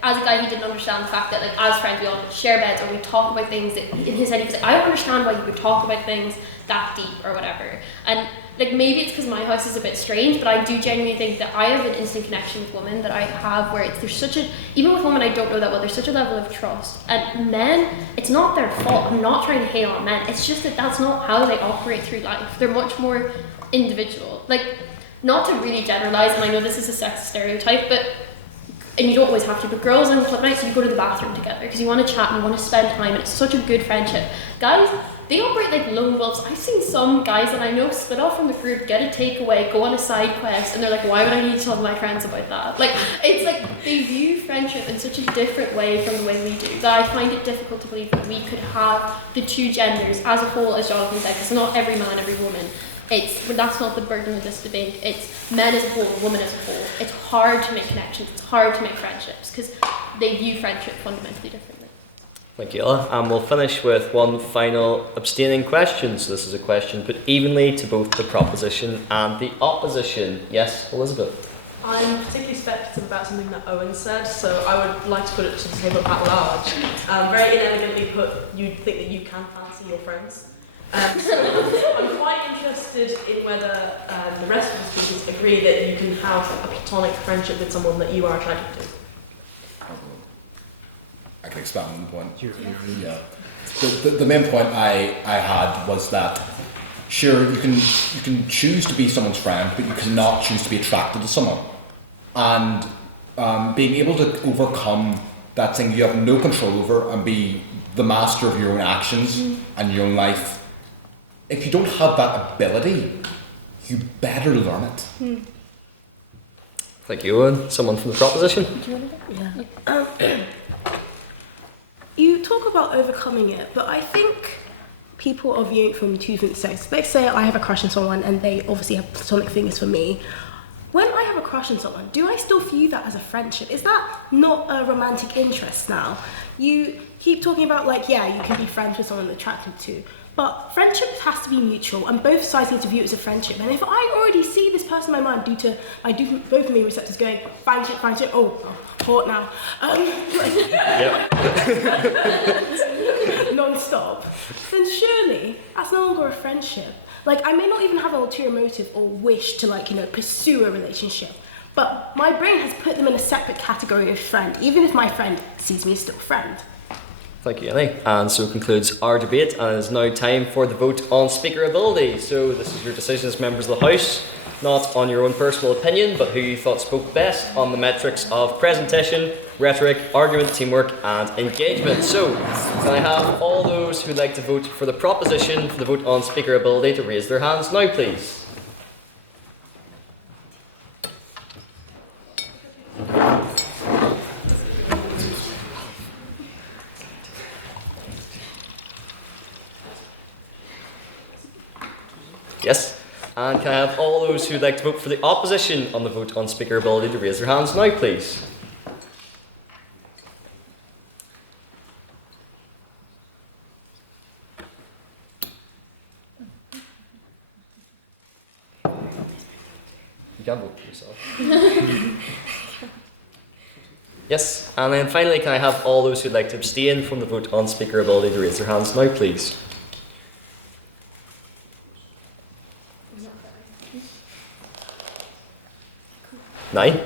as a guy, he didn't understand the fact that like as friends we all share beds or we talk about things that in his head he was like, I don't understand why you would talk about things that deep or whatever. And like maybe it's because my house is a bit strange, but I do genuinely think that I have an instant connection with women that I have where there's such a, even with women I don't know that well, there's such a level of trust. And men, it's not their fault. I'm not trying to hate on men. It's just that that's not how they operate through life. They're much more individual. Like, not to really generalize, and I know this is a sexist stereotype, and you don't always have to, but girls on club nights, you go to the bathroom together because you want to chat and you want to spend time, and it's such a good friendship. Guys, they operate like lone wolves. I've seen some guys that I know split off from the group, get a takeaway, go on a side quest, and they're like, why would I need to tell my friends about that? Like, it's like they view friendship in such a different way from the way we do that I find it difficult to believe that we could have the two genders as a whole, as Jonathan said, because not every man, every woman. But that's not the burden of this debate. It's men as a whole, women as a whole. It's hard to make connections, it's hard to make friendships because they view friendship fundamentally differently. Thank you, Ella. And we'll finish with one final abstaining question. So this is a question put evenly to both the proposition and the opposition. Yes, Elizabeth? I'm particularly speculative about something that Owen said, so I would like to put it to the table at large. Very inelegantly put, you'd think that you can fancy your friends. So I'm quite interested in whether the rest of the speakers agree that you can have a platonic friendship with someone that you are attracted to. I can expand on the point. Yeah. The main point I had was that sure you can choose to be someone's friend, but you cannot choose to be attracted to someone. And being able to overcome that thing you have no control over and be the master of your own actions and your own life. If you don't have that ability, you better learn it. Thank you, Owen. Someone from the proposition? Yeah. You talk about overcoming it, but I think people are viewing it from two different sides. Let's say I have a crush on someone and they obviously have platonic feelings for me. When I have a crush on someone, do I still view that as a friendship? Is that not a romantic interest now? You keep talking about like, yeah, you can be friends with someone attracted to, but friendship has to be mutual and both sides need to view it as a friendship. And if I already see this person in my mind due to my dopamine receptors going, friendship, oh, hot now, non-stop, then surely that's no longer a friendship. Like, I may not even have an ulterior motive or wish to, like, pursue a relationship, but my brain has put them in a separate category of friend, even if my friend sees me as still a friend. Thank you, Annie. And so concludes our debate, and it is now time for the vote on speaker ability. So this is your decision as members of the House, not on your own personal opinion, but who you thought spoke best on the metrics of presentation, rhetoric, argument, teamwork, and engagement. So, can I have all those who'd like to vote for the proposition for the vote on speaker ability to raise their hands now, please? Yes. And can I have all those who'd like to vote for the opposition on the vote on speaker ability to raise their hands now, please? You can vote for yourself. Yes. And then finally, can I have all those who'd like to abstain from the vote on speaker ability to raise their hands now, please? Nine?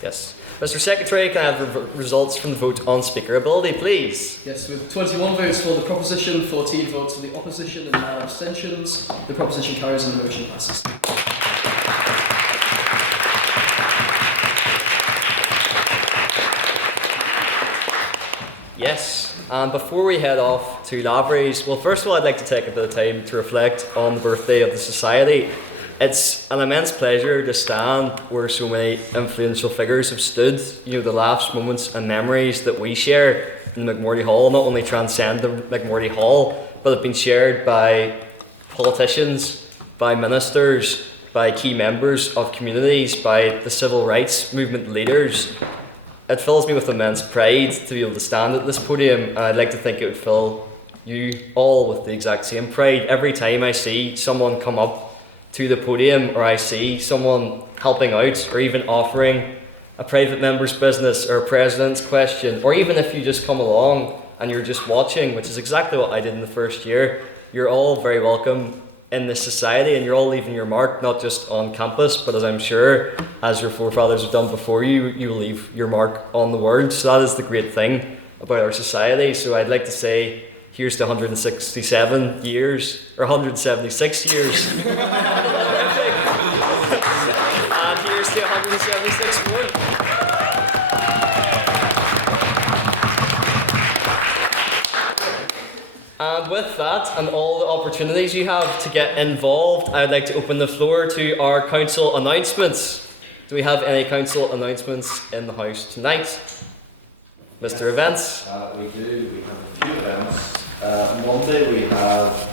Yes. Mr. Secretary, can I have the results from the vote on speaker ability, please? Yes, with 21 votes for the proposition, 14 votes for the opposition, and 9 abstentions, the proposition carries and the motion passes. Yes. And before we head off to Lavery's, well, first of all, I'd like to take a bit of time to reflect on the birthday of the Society. It's an immense pleasure to stand where so many influential figures have stood. The laughs, moments and memories that we share in McMorty Hall not only transcend the McMorty Hall, but have been shared by politicians, by ministers, by key members of communities, by the civil rights movement leaders. It fills me with immense pride to be able to stand at this podium, and I'd like to think it would fill you all with the exact same pride. Every time I see someone come up to the podium, or I see someone helping out, or even offering a private member's business or a president's question, or even if you just come along and you're just watching, which is exactly what I did in the first year, you're all very welcome in this society, and you're all leaving your mark, not just on campus, but as I'm sure, as your forefathers have done before you, you will leave your mark on the world. So that is the great thing about our society. So I'd like to say, here's to 167 years, or 176 years. And here's to 176 more. And with that, and all the opportunities you have to get involved, I'd like to open the floor to our council announcements. Do we have any council announcements in the house tonight? Mr. Events? We do. We have a few events. Monday we have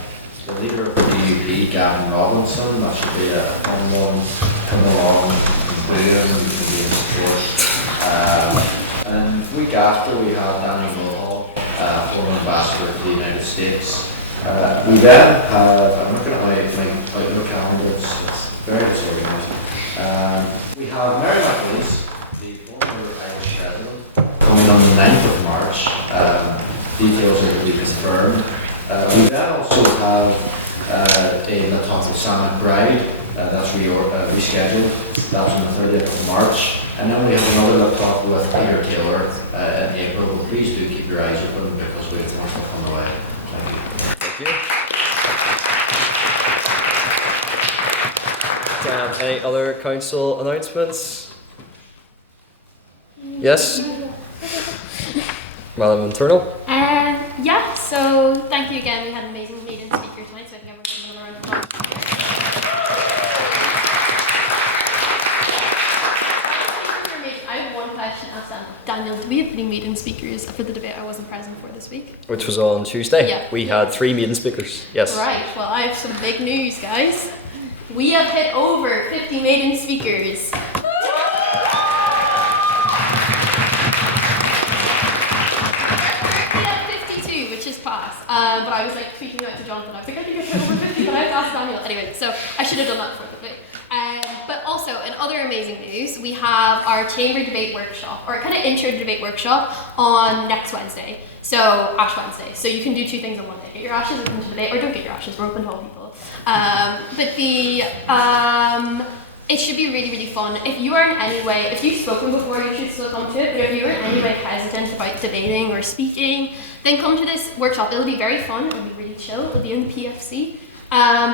the leader of the DUP, Gavin Robinson. That should be a fun one. Come along and boom, you can be in support. And the week after we have Danny Mulhall, former ambassador to the United States. We then have, I'm looking at my Outlook calendar, it's very disorganised. We have Mary McLeese, the former Irish president, coming on the 9th of March. Details are to be confirmed. We then also have a Latonto Summit Bride, that's rescheduled. That's on the 30th of March. And then we have another talk with Peter Taylor in April. Please do keep your eyes open because we have more stuff on the way. Thank you. Thank you. Do I have any other council announcements? Yes? Madam Internal? Yeah, so thank you again. We had an amazing meeting speaker tonight, so I think everyone's going to learn a lot. I have one question to ask them. Daniel, do we have any maiden speakers for the debate I wasn't present for this week? Which was on Tuesday. Yeah. We had 3 maiden speakers. Yes. Right, well, I have some big news, guys. We have hit over 50 maiden speakers. We're at 52, which is class. But I was like tweeting out to Jonathan. I was like, I think I hit over 50, but I have to ask Daniel. Anyway, so I should have done that before the debate. But also, in other amazing news, we have our chamber debate workshop, or kind of intro debate workshop, on next Wednesday. So, Ash Wednesday. So you can do 2 things on one day. Get your ashes and come to debate, or don't get your ashes, we're open to all people. It should be really, really fun. If you are in any way, if you've spoken before, you should still come to it, but if you are in any way hesitant about debating or speaking, then come to this workshop. It'll be very fun, it'll be really chill, it'll be in the PFC.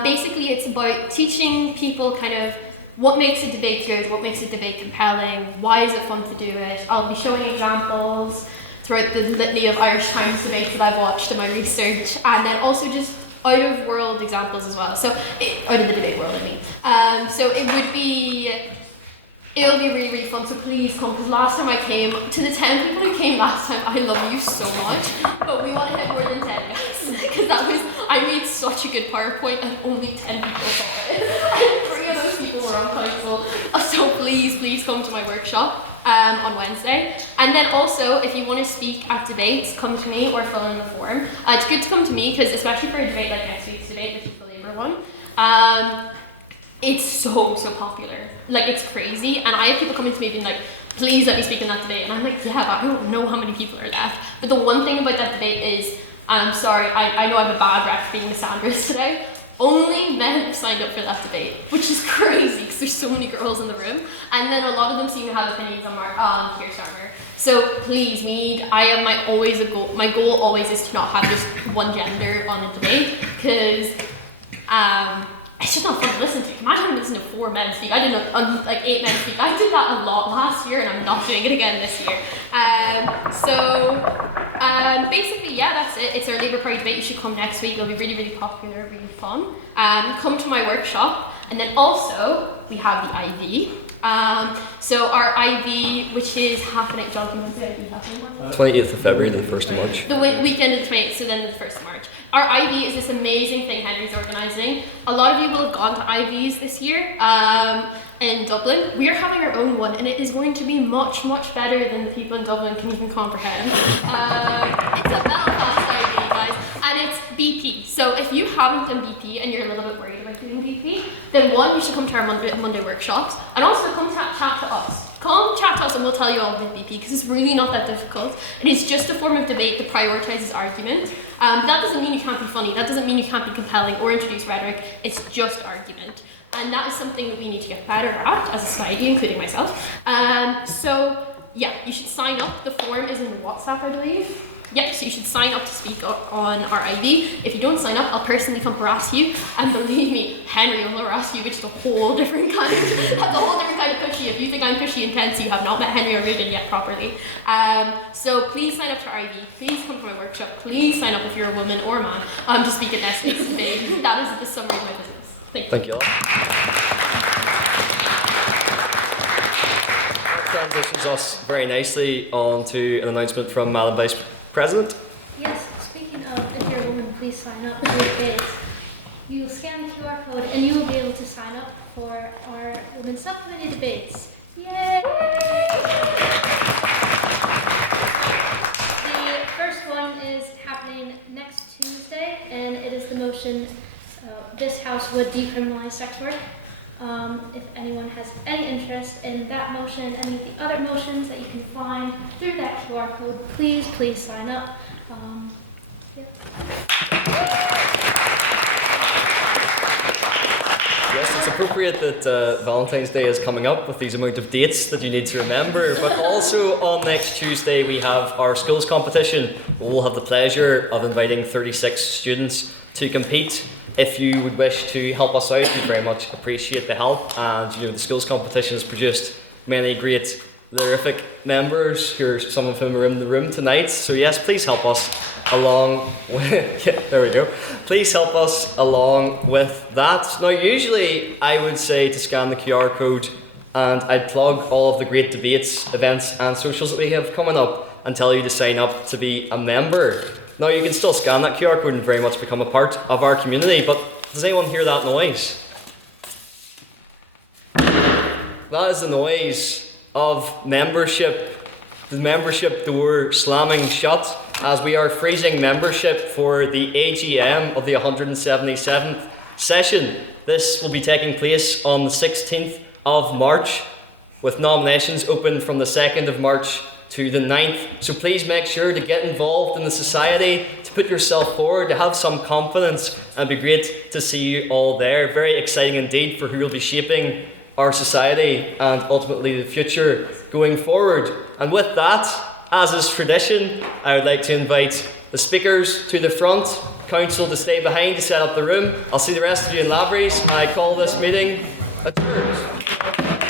Basically, it's about teaching people kind of what makes a debate good, what makes a debate compelling, why is it fun to do it. I'll be showing examples throughout the litany of Irish Times debates that I've watched in my research, and then also just out of world examples as well. So, out of the debate world, I mean. So it'll be really, really fun, so please come, because last time I came, to the 10 people who came last time, I love you so much, but we want to hit more than 10, guys, because I made such a good PowerPoint and only 10 people saw it, and 3 of those people were on council, so please come to my workshop on Wednesday. And then also, if you want to speak at debates, come to me or fill in the form. It's good to come to me, because especially for a debate like next week's debate, which is the Labour one, it's so popular. Like, it's crazy. And I have people coming to me being like, please let me speak in that debate. And I'm like, yeah, but I don't know how many people are left. But the one thing about that debate is, I'm sorry, I know I have a bad rep for being misandrous today. Only men have signed up for that debate, which is crazy because there's so many girls in the room. And then a lot of them seem to have opinions on Keir Starmer. So please, my goal always is to not have just one gender on a debate, because it's just not fun to listen to. Imagine having to listen to 4 men speak. I did 8 men speak. I did that a lot last year, and I'm not doing it again this year. Basically, yeah, that's it. It's our Labour Party debate. You should come next week. It'll be really, really popular, really fun. Come to my workshop, and then also we have the IV. So our IV, which is happening, Jonathan, when's the IV happening? 28th of February to the 1st of March. The weekend of the 28th, so then the 1st of March. Our IV is this amazing thing Henry's organising. A lot of you will have gone to IVs this year in Dublin. We are having our own one, and it is going to be much, much better than the people in Dublin can even comprehend. It's a Belfast IV, guys, and it's BP. So if you haven't done BP and you're a little bit worried about doing BP, then one, you should come to our Monday workshops, and also come chat to us. Come chat to us and we'll tell you all about BP, because it's really not that difficult. It is just a form of debate that prioritises argument. But that doesn't mean you can't be funny, that doesn't mean you can't be compelling or introduce rhetoric, it's just argument. And that is something that we need to get better at as a society, including myself. So yeah, you should sign up. The form is in the WhatsApp, I believe. Yep, so you should sign up to speak on our IV. If you don't sign up, I'll personally come harass you. And believe me, Henry will harass you, which is a whole different kind of pushy. If you think I'm pushy intense, you have not met Henry or Regan yet properly. So please sign up to our IV. Please come to my workshop. Please sign up if you're a woman or a man to speak at next week's debate. That is the summary of my business. Thank you all. Transitions us very nicely on to an announcement from Madam Vice President. Yes, speaking of, if you're a woman, please sign up for the debates. You will scan the QR code and you will be able to sign up for our Women's Subcommittee debates. Yay! The first one is happening next Tuesday, and it is the motion, this House would decriminalise sex work. If anyone has any interest in that motion and any of the other motions that you can find through that QR code, please sign up. Yes, it's appropriate that Valentine's Day is coming up with these amount of dates that you need to remember, but also on next Tuesday we have our schools competition. We'll have the pleasure of inviting 36 students to compete. If you would wish to help us out, we very much appreciate the help. And the schools competition has produced many great lyrific members, some of whom are in the room tonight. So yes, please help us along with, there we go. Please help us along with that. Now usually I would say to scan the QR code And I'd plug all of the great debates, events and socials that we have coming up and tell you to sign up to be a member. Now you can still scan that QR code and very much become a part of our community, but does anyone hear that noise? That is the noise of membership, the membership door slamming shut as we are freezing membership for the AGM of the 177th session. This will be taking place on the 16th of March, with nominations open from the 2nd of March to the 9th. So please make sure to get involved in the society, to put yourself forward, to have some confidence, and it'd be great to see you all there. Very exciting indeed for who will be shaping our society and ultimately the future going forward. And with that, as is tradition, I would like to invite the speakers to the front, council to stay behind to set up the room. I'll see the rest of you in Lavery's. I call this meeting adjourned.